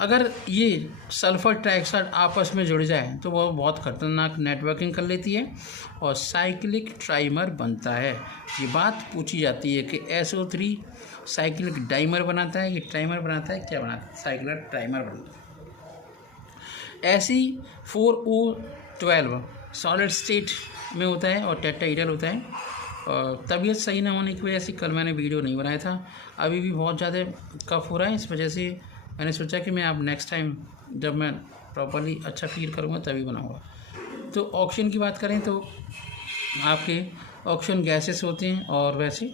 अगर ये सल्फर ट्राइऑक्साइड आपस में जुड़ जाए तो वह बहुत खतरनाक नेटवर्किंग कर लेती है और साइक्लिक ट्राइमर बनता है। ये बात पूछी जाती है कि SO3 साइक्लिक डाइमर बनाता है कि ट्राइमर बनाता है, क्या बनाता है, साइक्लिक ट्राइमर बनता है। Se4O12 सॉलिड स्टेट में होता है और टेट्राहेड्रल होता है। और तबीयत सही ना होने की वजह से कल मैंने वीडियो नहीं बनाया था, अभी भी बहुत ज़्यादा कफ हो रहा है, इस वजह से मैंने सोचा कि मैं अब नेक्स्ट टाइम जब मैं प्रॉपर्ली अच्छा फील करूँगा तभी बनाऊँगा। तो ऑक्सीजन की बात करें तो आपके ऑक्सीजन गैसेस होते हैं, और वैसे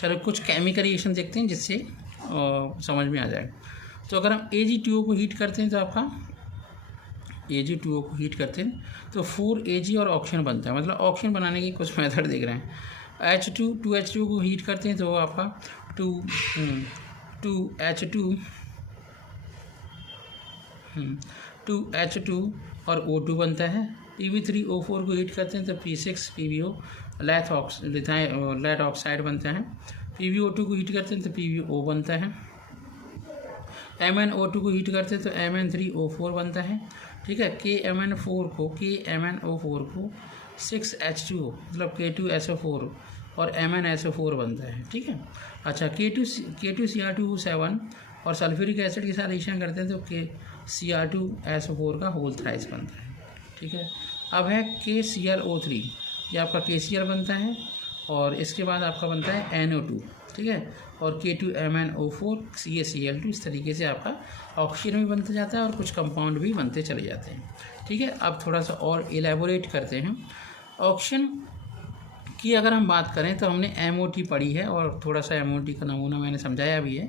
चलो कुछ केमिकल रिएक्शन देखते हैं जिससे समझ में आ जाए। तो अगर हम Ag2O को हीट करते हैं तो आपका Ag2O को हीट करते हैं तो 4Ag और ऑक्सीजन बनता है। मतलब ऑक्सीजन बनाने की कुछ मेथड देख रहे हैं। H2 को हीट करते हैं तो आपका 2H2 और O2 बनता है। Pb3O4 को हीट करते हैं तो P6PbO लेड ऑक्साइड बनता है। PbO2 को हीट करते हैं तो PbO बनता है। MnO2 को हीट करते हैं तो Mn3O4 बनता है। ठीक है, KMnO4 को 6H2O मतलब K2SO4 और MnSO4 बनता है। ठीक है, अच्छा K2Cr2O7 और सल्फ्यूरिक एसिड के साथ रिएक्शन करते हैं तो Cr2SO4 का होल थ्राइस बनता है। ठीक है, अब है KClO3, ये आपका KCl बनता है और इसके बाद आपका बनता है NO2। ठीक है, और K2MnO4 CaCl2, इस तरीके से आपका ऑक्सीजन भी बनता जाता है और कुछ कंपाउंड भी बनते चले जाते हैं। ठीक है, अब थोड़ा सा और एलेबोरेट करते हैं। ऑक्सीजन की अगर हम बात करें तो हमने MOT पढ़ी है और थोड़ा सा MOT का नमूना मैंने समझाया भी है।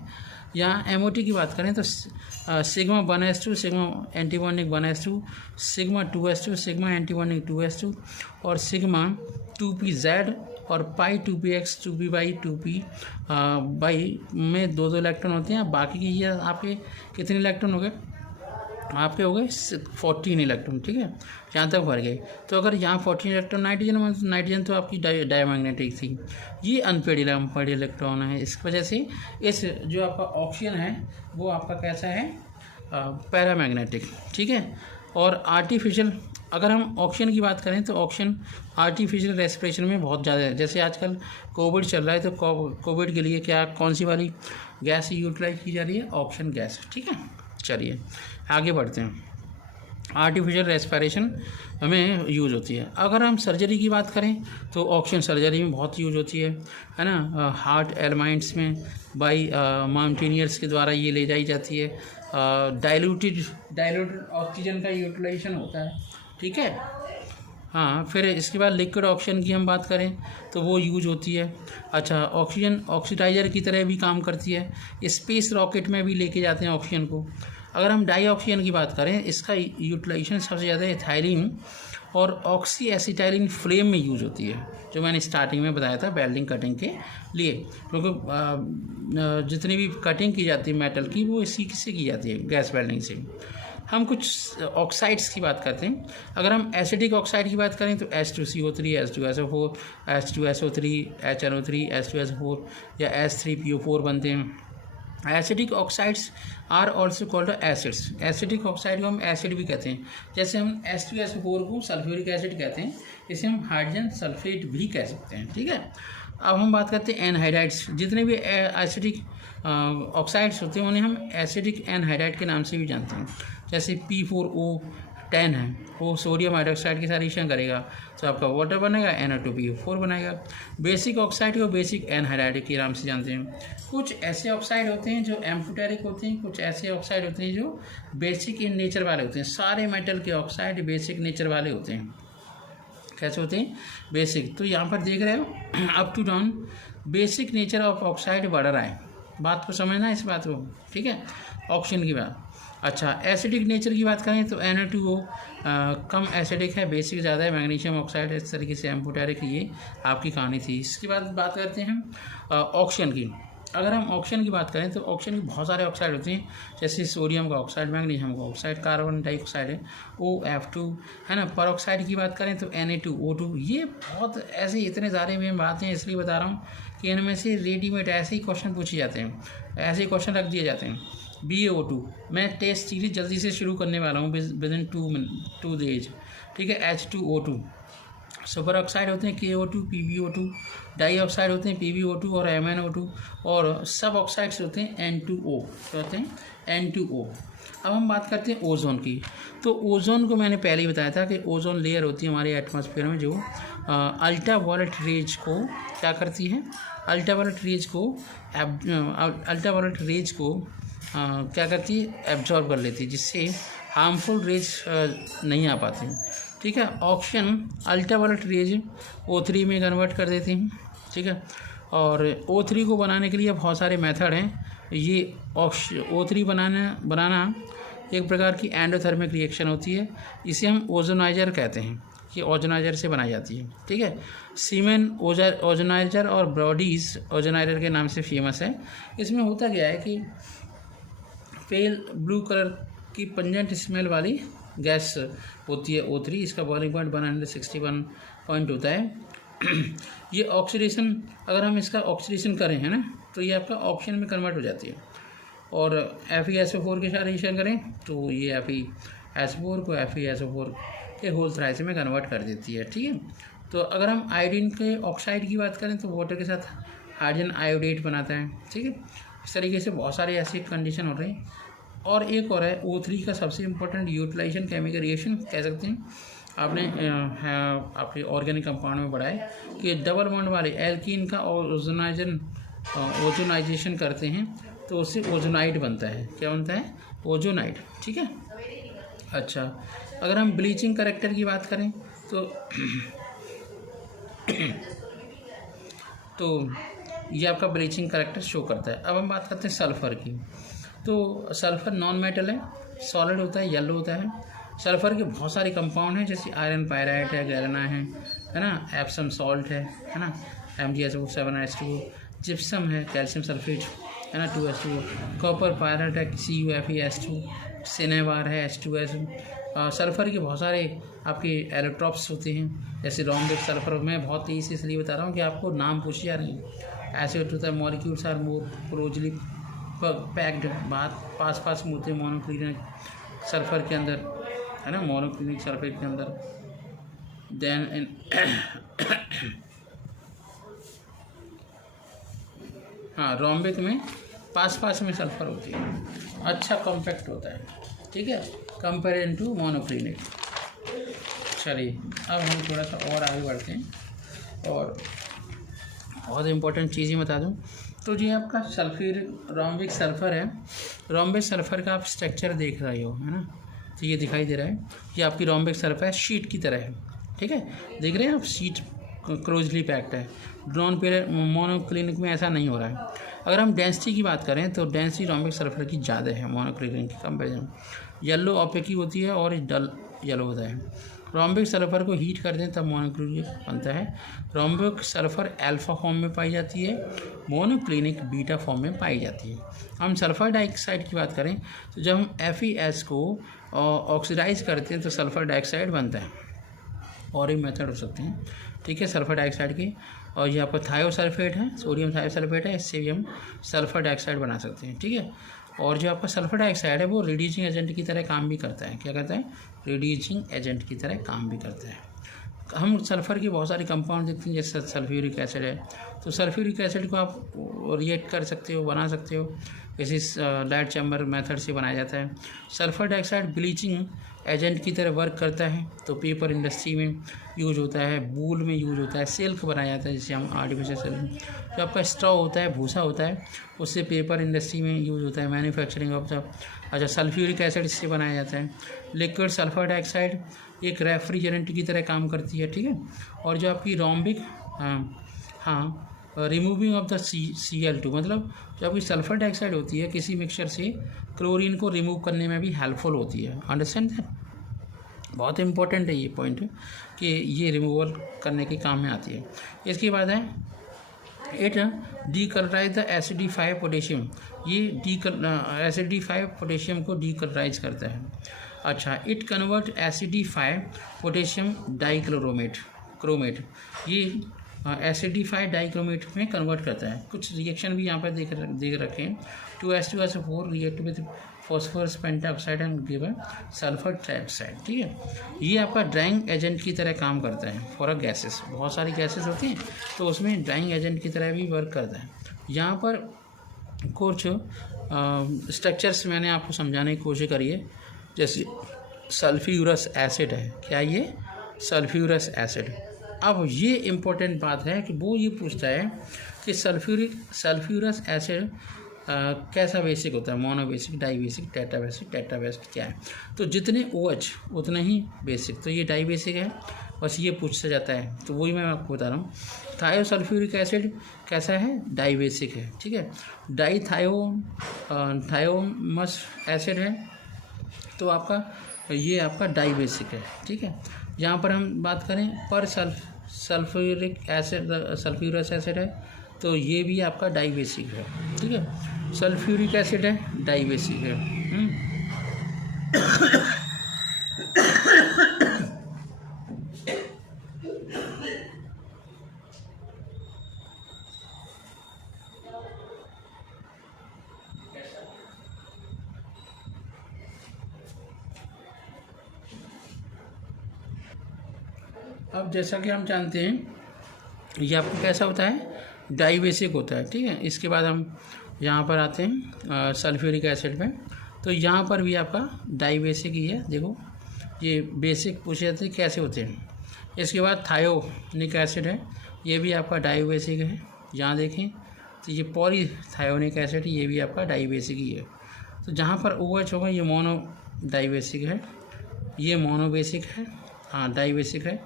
यहाँ MOT की बात करें तो sigma 1s2 sigma antibonding 1s2 sigma 2s2 sigma antibonding 2s2 और सिग्मा 2pz और पाई 2px 2p/2p 2 इलेक्ट्रॉन होते हैं। बाकी की ये आपके कितने इलेक्ट्रॉन हो गए, आपके हो गए 14 इलेक्ट्रॉन, ठीक है, जहाँ तक भर गए। तो अगर यहाँ 14 इलेक्ट्रॉन नाइट्रोजन तो आपकी डायमैग्नेटिक थी, ये अनपेड इलेक्ट्रॉन है। इस वजह से इस जो आपका ऑक्सीजन है वो आपका कैसा है, पैरामैग्नेटिक, ठीक है। और आर्टिफिशियल, अगर हम ऑक्सीजन की बात करें तो ऑक्सीजन आर्टिफिशियल रेस्पिरेशन में बहुत ज़्यादा है। जैसे आजकल कोविड चल रहा है तो कोविड के लिए क्या कौन सी वाली गैस यूटिलाइज की जा रही है, ऑक्सीजन गैस, ठीक है। चलिए आगे बढ़ते हैं। आर्टिफिशियल रेस्पिरेशन हमें यूज़ होती है। अगर हम सर्जरी की बात करें तो ऑक्सीजन सर्जरी में बहुत यूज होती है ना, हार्ट एलिमेंट्स में बाई माउंटेनियर्स के द्वारा ये ले जाई जाती है। डाइल्यूटेड ऑक्सीजन का यूटिलाइजेशन होता है, ठीक है। हाँ, फिर इसके बाद लिक्विड ऑक्सीजन की हम बात करें तो वो यूज होती है। अच्छा, ऑक्सीजन ऑक्सीडाइजर की तरह भी काम करती है, स्पेस रॉकेट में भी लेके जाते हैं ऑक्सीजन को। अगर हम डाई ऑक्सीजन की बात करें, इसका यूटिलाइजेशन सबसे ज़्यादा एथाइलिन और ऑक्सी एसिटाइलिन फ्लेम में यूज होती है, जो मैंने स्टार्टिंग में बताया था वेल्डिंग कटिंग के लिए, क्योंकि जितनी भी कटिंग की जाती है मेटल की वो इसी से की जाती है, गैस वेल्डिंग से। हम कुछ ऑक्साइड्स की बात करते हैं। अगर हम एसिडिक ऑक्साइड की बात करें तो H2CO3, H2SO4, H2SO3, HNO3, H2SO4 या H3PO4 बनते हैं। Acidic oxides are also called acids. Acidic oxide को हम एसिड भी कहते हैं। जैसे हम H2SO4 को सल्फ्यूरिक एसिड कहते हैं, इसे हम हाइड्रोजन सल्फेट भी कह सकते हैं, ठीक है। अब हम बात करते हैं एनहाइड्राइड्स। जितने भी एसिडिक ऑक्साइड्स होते हैं उन्हें हम एसिडिक एनहाइड्राइड के नाम से भी जानते हैं। जैसे P4O10 है, वो सोडियम हाइड्रोक्साइड के साथ रिएक्शन करेगा तो आपका वाटर बनेगा, NO2PO4 बनाएगा। बेसिक ऑक्साइड को बेसिक एनहाइड्राइड के नाम से जानते हैं। कुछ ऐसे ऑक्साइड होते हैं जो एम्फोटेरिक होते हैं, कुछ ऐसे ऑक्साइड होते हैं जो बेसिक इन नेचर वाले होते हैं। सारे मेटल के ऑक्साइड बेसिक नेचर वाले होते हैं। कैसे होते हैं, बेसिक। तो यहाँ पर देख रहे हो up to down basic nature of oxide बढ़ रहा है। बात को समझना इस बात को, ठीक है। ऑक्सीजन की बात। अच्छा, एसिडिक नेचर की बात करें तो NO2O कम एसिडिक है, बेसिक ज़्यादा है। मैग्नीशियम ऑक्साइड इस तरीके से एम्फोटेरिक, ये आपकी कहानी थी। इसके बाद बात करते हैं हम ऑक्सीजन की। अगर हम ऑक्सीजन की बात करें तो ऑक्सीजन के बहुत सारे ऑक्साइड होते हैं, जैसे सोडियम का ऑक्साइड, मैग्नीशियम का ऑक्साइड, कार्बन डाइऑक्साइड है OF2 है ना। पर ऑक्साइड की बात करें तो Na2O2। ये बहुत ऐसे इतने सारे में बातें इसलिए बता रहा हूँ कि इनमें से रेडीमेड ऐसे ही क्वेश्चन पूछे जाते हैं, ऐसे ही क्वेश्चन रख दिए जाते हैं। BaO2, मैं टेस्ट सीरीज जल्दी से शुरू करने वाला हूँ विद इन 2 डेज, ठीक है। H2O2। सुपर ऑक्साइड होते हैं KO2, PbO2। डाई ऑक्साइड होते हैं PbO2 और MnO2। और सब ऑक्साइड्स होते हैं N2O, क्या होते हैं N2O। अब हम बात करते हैं ओजोन की। तो ओजोन को मैंने पहले ही बताया था कि ओजोन लेयर होती है हमारे एटमॉस्फेयर में, जो अल्ट्रावायलेट रेज को क्या करती है, अल्ट्रावायलेट रेज को क्या करती है, एब्जॉर्ब कर लेती है, जिससे हार्मफुल रेज नहीं आ पाती, ठीक है। ऑक्सीजन अल्ट्रावायलेट रेज O3 में कन्वर्ट कर देती हैं, ठीक है। और O3 को बनाने के लिए बहुत सारे मेथड हैं। ये O3 बनाना एक प्रकार की एंडोथर्मिक रिएक्शन होती है। इसे हम ओजोनाइजर कहते हैं, कि ओजोनाइजर से बनाई जाती है, ठीक है। सीमेन ओजोनाइजर और ब्रॉडीज ओजोनाइजर के नाम से फेमस है। इसमें होता क्या है कि पेल ब्लू कलर की पंजेंट स्मेल वाली गैस होती है O3। इसका बॉइलिंग पॉइंट 161 पॉइंट होता है। ये ऑक्सीडेशन, अगर हम इसका ऑक्सीडेशन करें है ना, तो ये आपका ऑक्सीजन में कन्वर्ट हो जाती है। और FeSO4 के साथ रिएक्शन करें तो ये FeSO4 को FeSO4 के होल थ्राइस में कन्वर्ट कर देती है, ठीक है। तो अगर हम आयोडीन के ऑक्साइड की बात करें तो वाटर के साथ हाइड्रोजन आयोडेट बनाता है, ठीक है। इस तरीके से बहुत सारे ऐसे कंडीशन हो रहे हैं। और एक और है O3 का सबसे इम्पोर्टेंट यूटिलाइजेशन, केमिकल रिएक्शन कह सकते हैं। आपने ऑर्गेनिक कंपाउंड में पढ़ा है कि डबल बॉन्ड वाले एल्कीन का ओजोनाइजेशन करते हैं तो उससे ओजोनाइड बनता है। क्या बनता है, ओजोनाइड, ठीक है। अच्छा, अगर हम ब्लीचिंग करेक्टर की बात करें तो ये आपका ब्लीचिंग करेक्टर शो करता है। अब हम बात करते हैं सल्फ़र की। तो सल्फ़र नॉन मेटल है, सॉलिड होता है, येलो होता है। सल्फ़र के बहुत सारे कंपाउंड हैं, जैसे आयरन पायराइट है, गैलेना है ना, एप्सम सॉल्ट है ना, MgSO7H2O, जिप्सम है, कैल्शियम सल्फेट है ना 2H2O, कॉपर पायराइट है CuFeS2, सिनेबार है H2SO। सल्फ़र के बहुत सारे आपके एलोट्रॉप्स होते हैं, जैसे रोम्बिक सल्फ़र। मैं बहुत तेज़ी से इसलिए बता रहा हूँ कि आपको नाम पूछे जा रहे हैं। ऐसे होता है molecules are more closely packed, बात पास में होते हैं मोनोक्लिनिक सल्फ़र के अंदर है ना, मोनोक्लिनिक सल्फेट के अंदर। देन इन हाँ, रोम्बिक में पास में सल्फ़र होती है, अच्छा कॉम्पैक्ट होता है, ठीक है, कंपेयर टू मोनोक्लिनिक। चलिए अब हम थोड़ा सा और आगे बढ़ते हैं और बहुत इंपॉर्टेंट चीज़ें बता दूं। तो जी आपका सल्फ्यूरिक रोम्बिक सल्फ़र है, रोम्बिक सल्फ़र का आप स्ट्रक्चर देख रहे हो है ना, तो ये दिखाई दे रहा है, ये आपकी रोम्बिक सल्फ़र है, शीट की तरह है, ठीक है, देख रहे हैं आप, शीट क्लोजली पैक्ड है। नॉन पेयर मोनोक्लिनिक में ऐसा नहीं हो रहा है। अगर हम डेंसिटी की बात करें तो डेंसिटी रोम्बिक सल्फ़र की ज़्यादा है मोनोक्लिनिक की कंपेरिजन। येलो ओपेकी होती है और डल येलो होता है। रोम्बिक सल्फ़र को हीट कर दें तब मोनोक्लिनिक बनता है। रोम्बिक सल्फ़र अल्फ़ा फॉर्म में पाई जाती है, मोनोक्लिनिक बीटा फॉर्म में पाई जाती है। हम सल्फ़र डाइऑक्साइड की बात करें तो जब हम FeS को ऑक्सीडाइज करते हैं तो सल्फ़र डाइऑक्साइड बनता है। और भी मेथड हो सकते हैं, ठीक है, सल्फ़र डाइऑक्साइड के। और ये आपका थायोसल्फेट है, सोडियम थायोसल्फेट है, इससे भी हम सल्फ़र डाइऑक्साइड बना सकते हैं, ठीक है। और जो आपका सल्फ़र डाइऑक्साइड है वो रिड्यूसिंग एजेंट की तरह काम भी करता है। क्या करता है? रिड्यूसिंग एजेंट की तरह काम भी करता है। हम सल्फ़र के बहुत सारे कंपाउंड देखते हैं, जैसे सल्फ्यूरिक एसिड है, तो सल्फ्यूरिक एसिड को आप रिएक्ट कर सकते हो, बना सकते हो, इसी लाइट चैम्बर मेथड से बनाया जाता है। सल्फ़र डाइऑक्साइड ब्लीचिंग एजेंट की तरह वर्क करता है, तो पेपर इंडस्ट्री में यूज होता है, वूल में यूज होता है, सिल्क बनाया जाता है जिसे हम आर्टिफिशियल सिल्क, जो आपका स्ट्रॉ होता है, भूसा होता है, उससे पेपर इंडस्ट्री में यूज होता है, मैन्युफैक्चरिंग ऑफ द। अच्छा, सल्फ्यूरिक एसिड इससे बनाया जाता है। लिक्विड सल्फ़र डाइऑक्साइड एक रेफ्रिजरेंट की तरह काम करती है, ठीक है। और जो आपकी rhombic removing of the Cl2, मतलब जो आपकी सल्फ़र डाइऑक्साइड होती है किसी मिक्सचर से क्लोरीन को रिमूव करने में भी हेल्पफुल होती है। Understand that? बहुत इंपॉर्टेंट है ये पॉइंट कि ये रिमूवल करने के काम में आती है। इसके बाद है it decolourise the acidify potassium, ये एसिडिफाई पोटेशियम को डीकलराइज करता है। अच्छा, it convert acidify potassium chromate, ये एसिडिफाई डाइक्रोमेट में कन्वर्ट करता है। कुछ रिएक्शन भी यहाँ पर देख रखे हैं। 2H2SO4 react with phosphorus pentoxide and give sulphur trioxide, ठीक है। ये आपका ड्राइंग एजेंट की तरह काम करता है फॉर अ गैसेस। बहुत सारी गैसेस होती हैं तो उसमें ड्राइंग एजेंट की तरह भी वर्क करता है। यहाँ पर कुछ स्ट्रक्चर्स मैंने आपको समझाने की कोशिश करी है, जैसे सल्फ्यूरस एसिड है। क्या ये? Sulphurous acid. अब ये इम्पोर्टेंट बात है कि वो ये पूछता है कि सल्फ्यूरस एसिड कैसा बेसिक होता है, mono basic, di basic, tetra basic क्या है। तो जितने OH उतने ही बेसिक, तो ये डाई बेसिक है, बस ये पूछा जाता है, तो वही मैं आपको बता रहा हूँ। थायोसल्फ्यूरिक एसिड कैसा है? डाई बेसिक है, ठीक है। डाई थायोमस एसिड है, तो आपका ये आपका डाई बेसिक है, ठीक है। यहाँ पर हम बात करें पर सल्फ्यूरिक एसिड, सल्फ्यूरस एसिड है, तो ये भी आपका डाई बेसिक है, ठीक है। सल्फ्यूरिक एसिड है, डाई बेसिक है। अब जैसा कि हम जानते हैं ये आपको कैसा होता है? डाई बेसिक होता है, ठीक है। इसके बाद हम यहाँ पर आते हैं सल्फ्यूरिक एसिड में, तो यहाँ पर भी आपका डाई बेसिक ही है। देखो ये बेसिक पूछे जाते हैं कैसे होते हैं। इसके बाद थायोनिक एसिड है, ये भी आपका डाई बेसिक है। यहाँ देखें तो ये पॉलीथायोनिक एसिड, ये भी आपका डाई बेसिक ही है। तो जहाँ पर OH होगा ये मोनो डाई बेसिक है, ये मोनो बेसिक है, हाँ डाई बेसिक है।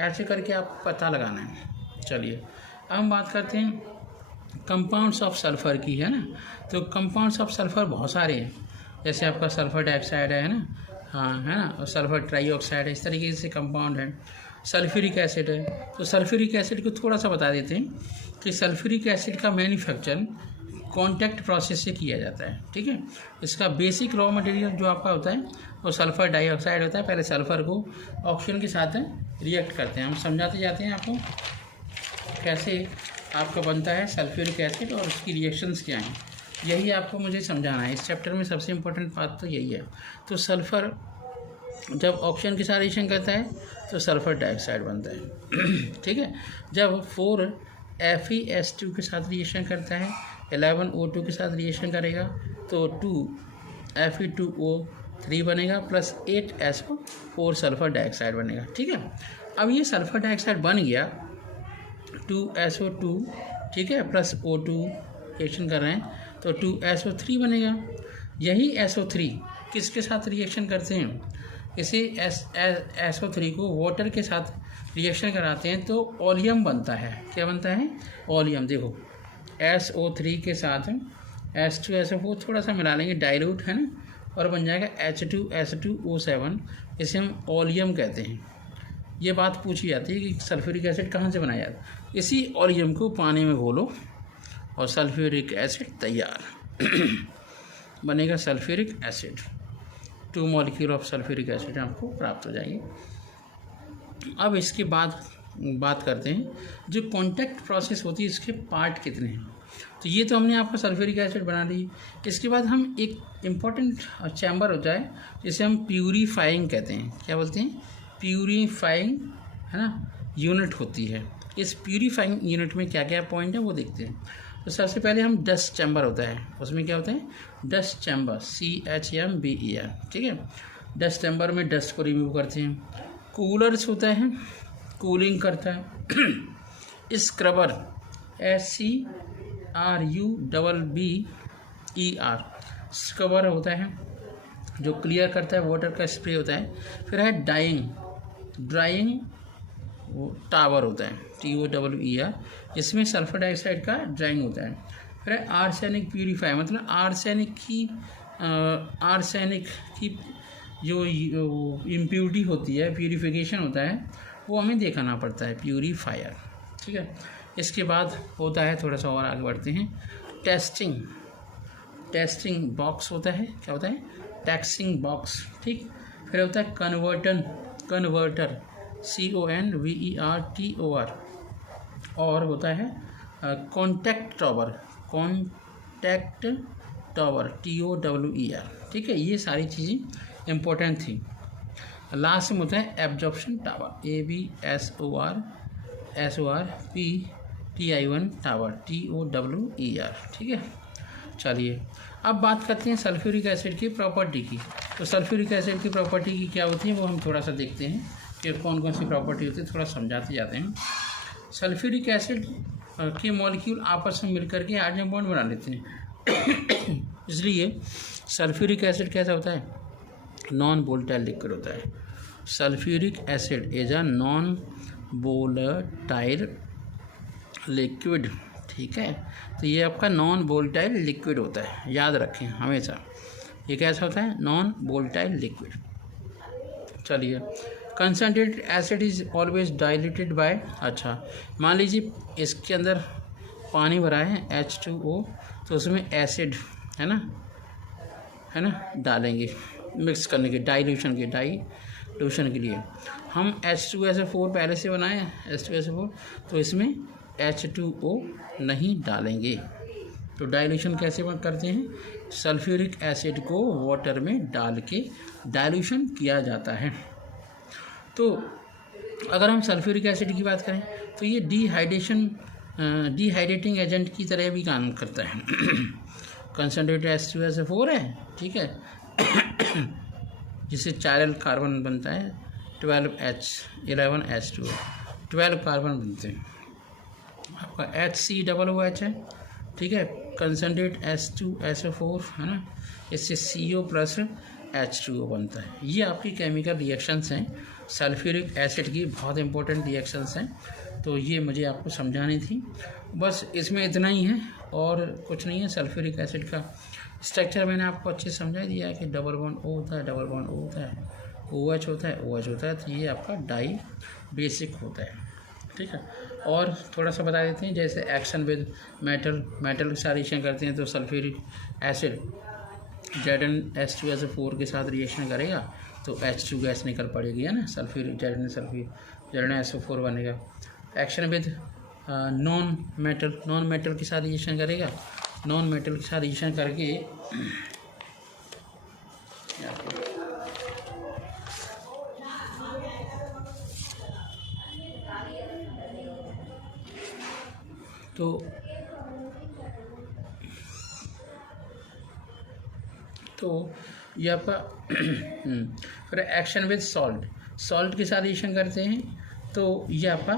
ऐसे करके आप पता लगाना है। चलिए अब हम बात करते हैं कंपाउंड्स ऑफ सल्फ़र की, है ना। तो कंपाउंड्स ऑफ सल्फ़र बहुत सारे हैं, जैसे आपका सल्फ़र डाइऑक्साइड है ना, हाँ है ना, और सल्फ़र ट्राईऑक्साइड है, इस तरीके से कंपाउंड है। सल्फ्यूरिक एसिड है, तो सल्फ्यूरिक एसिड को थोड़ा सा बता देते हैं कि सल्फ्यूरिक एसिड का मैन्युफैक्चर कॉन्टैक्ट प्रोसेस से किया जाता है, ठीक है। इसका बेसिक रॉ मटेरियल जो आपका होता है वो सल्फ़र डाइऑक्साइड होता है। पहले सल्फ़र को ऑक्सीजन के साथ रिएक्ट करते हैं, हम समझाते जाते हैं आपको कैसे आपका बनता है सल्फ्यूरिक एसिड और उसकी रिएक्शंस क्या हैं, यही आपको मुझे समझाना है। इस चैप्टर में सबसे इम्पोर्टेंट बात तो यही है। तो सल्फ़र जब ऑक्सीजन के साथ रिएक्शन करता है तो सल्फ़र डाइऑक्साइड बनता है ठीक है। जब 4Fe2 के साथ रिएक्शन करता है, 11O2 के साथ रिएक्शन करेगा तो 2Fe2O3 बनेगा प्लस 8SO4 सल्फ़र डाइऑक्साइड बनेगा, ठीक है। अब ये सल्फ़र डाइऑक्साइड बन गया 2SO2, ठीक है, प्लस O2 रिएक्शन कर रहे हैं तो 2SO3 बनेगा। यही SO3 किसके साथ रिएक्शन करते हैं, इसे SO3 को वाटर के साथ रिएक्शन कराते हैं तो ओलियम बनता है। क्या बनता है, ओलियम। देखो SO3 के साथ H2SO4 थोड़ा सा मिला लेंगे, डाइल्यूट है ना, और बन जाएगा H2S2O7, इसे हम ओलियम कहते हैं। ये बात पूछी जाती है कि सल्फ्यूरिक एसिड कहाँ से बनाया जाता है, इसी ओलियम को पानी में घोलो और सल्फ्यूरिक एसिड तैयार बनेगा sulphuric acid. 2 molecule of sulphuric acid आपको प्राप्त हो जाएगी। अब इसके बाद बात करते हैं जो कॉन्टैक्ट प्रोसेस होती है, इसके पार्ट कितने हैं। तो ये तो हमने आपका सल्फ्यूरिक एसिड बना ली। इसके बाद हम एक इम्पॉर्टेंट चैम्बर होता है जिसे हम प्यूरीफाइंग कहते हैं। क्या बोलते हैं, प्यूरीफाइंग, है ना, यूनिट होती है। इस प्यूरीफाइंग यूनिट में क्या क्या पॉइंट है वो देखते हैं। तो सबसे पहले हम डस्ट चैम्बर होता है, उसमें क्या होता है, डस्ट चैम्बर, CHMBER, ठीक है। डस्ट चैम्बर में डस्ट को रिमूव करते हैं। कूलर्स होता है, कूलिंग करता है। स्क्रबर, SCRUBBER, स्क्रबर होता है जो क्लियर करता है, वाटर का स्प्रे होता है। फिर है ड्राइंग टावर होता है, TOWER, इसमें सल्फर डाइऑक्साइड का ड्राइंग होता है। फिर है आर्सेनिक प्यूरीफायर, मतलब आर्सेनिक की जो इम्प्यूरिटी होती है, प्यूरिफिकेशन होता है, वो हमें देखना पड़ता है, प्यूरीफायर, ठीक है। इसके बाद होता है, थोड़ा सा और आगे बढ़ते हैं, टेस्टिंग बॉक्स होता है। क्या होता है, टेस्टिंग बॉक्स, ठीक। फिर होता है कन्वर्टर, CONVERTOR, और होता है कॉन्टैक्ट टॉवर, TOWER, ठीक है। ये सारी चीज़ें इम्पोर्टेंट थी। लास्ट में होता है absorption tower, ABSORPTI1 tower, TOWER, ठीक है। चलिए अब बात करते हैं सल्फ्यूरिक एसिड की प्रॉपर्टी की। तो सल्फ्यूरिक एसिड की प्रॉपर्टी की क्या होती है वो हम थोड़ा सा देखते हैं कि कौन कौन सी प्रॉपर्टी होती है, थोड़ा समझाते जाते हैं। सल्फ्यूरिक एसिड के मॉलिक्यूल आपस में मिलकर के हाइड्रोजन बॉन्ड बना लेते हैं इसलिए सल्फ्यूरिक एसिड कैसा होता है, नॉन वोलेटाइल लिक्विड होता है। Sulphuric acid is a non volatile liquid, ठीक है। तो ये आपका नॉन वोलेटाइल लिक्विड होता है, याद रखें हमेशा, ये कैसा होता है, नॉन वोलेटाइल लिक्विड। चलिए, concentrated acid is always diluted by, अच्छा मान लीजिए इसके अंदर पानी भरा है H2O, तो उसमें एसिड है ना डालेंगे मिक्स करने के, डाइल्यूशन के लिए हम H2SO4 पहले से बनाए हैं, H2SO4, तो इसमें H2O नहीं डालेंगे। तो डाइल्यूशन कैसे करते हैं, सल्फ्यूरिक एसिड को वाटर में डाल के डाइल्यूशन किया जाता है। तो अगर हम सल्फ्यूरिक एसिड की बात करें तो ये डिहाइड्रेटिंग एजेंट की तरह भी काम करता है कंसनट्रेटेड H2SO4 है, ठीक है जिससे चाइरल कार्बन बनता है 12H11H2, 12 कार्बन बनते हैं। आपका HCOOH है, ठीक है, कंसनट्रेट H2SO4 है ना, इससे CO प्लस H2O बनता है। ये आपकी केमिकल रिएक्शंस हैं, सल्फ्यूरिक एसिड की बहुत इंपॉर्टेंट रिएक्शंस हैं। तो ये मुझे आपको समझानी थी, बस इसमें इतना ही है और कुछ नहीं है। सल्फ्यूरिक एसिड का स्ट्रक्चर मैंने आपको अच्छे से समझा दिया है कि डबल बॉन्ड O होता है, डबल बॉन्ड O होता है, OH होता है, OH होता है, तो ये आपका डाई बेसिक होता है, ठीक है। और थोड़ा सा बता देते हैं, जैसे एक्शन विद मेटल के साथ रिएक्शन करते हैं तो सल्फ्यूरिक एसिड ZnH2SO4 के साथ रिएक्शन करेगा तो H2 गैस निकल पड़ेगी, है ना, सल्फ्यूरिक ZnSO4 बनेगा। एक्शन विद नॉन मेटल के साथ रिएक्शन करेगा, नॉन मेटल के साथ रिएक्शन करके तो ये आपका फिर एक्शन विद सॉल्ट के साथ रिएक्शन करते हैं तो ये आपका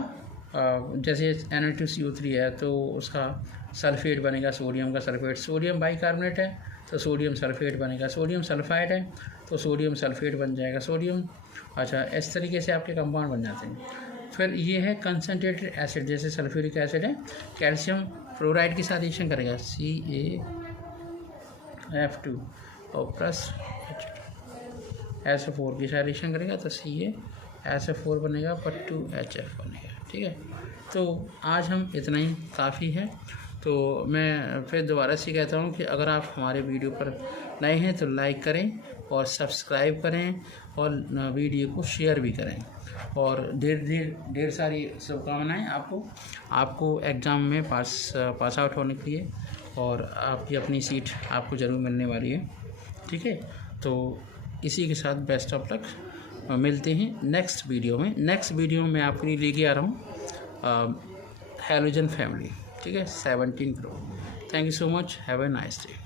जैसे Na2CO3 है तो उसका सल्फेट बनेगा, सोडियम का सल्फेट, सोडियम बाइकार्बोनेट है तो सोडियम सल्फेट बनेगा, सोडियम सल्फाइड है तो सोडियम सल्फेट बन जाएगा, सोडियम। अच्छा, इस तरीके से आपके कंपाउंड बन जाते हैं। फिर ये है कंसनट्रेटेड एसिड, जैसे सल्फ्यूरिक एसिड है, कैल्शियम फ्लोराइड के साथ रिएक्शन करेगा CaF2 और प्लस SO4 के साथ रिएक्शन करेगा तो CaSO4 बनेगा पर 2HF बनेगा, ठीक है। तो आज हम इतना ही काफ़ी है। तो मैं फिर दोबारा से कहता हूँ कि अगर आप हमारे वीडियो पर नए हैं तो लाइक करें और सब्सक्राइब करें और वीडियो को शेयर भी करें, और ढेर सारी शुभकामनाएं आपको एग्ज़ाम में पास आउट होने के लिए, और आपकी अपनी सीट आपको ज़रूर मिलने वाली है, ठीक है। तो इसी के साथ बेस्ट ऑफ लक, मिलते हैं नेक्स्ट वीडियो में। नेक्स्ट वीडियो में आपके लिए लेके आ रहा हूँ हैलोजन फैमिली, ठीक है, 17 Pro। Thank you so much, have a nice day.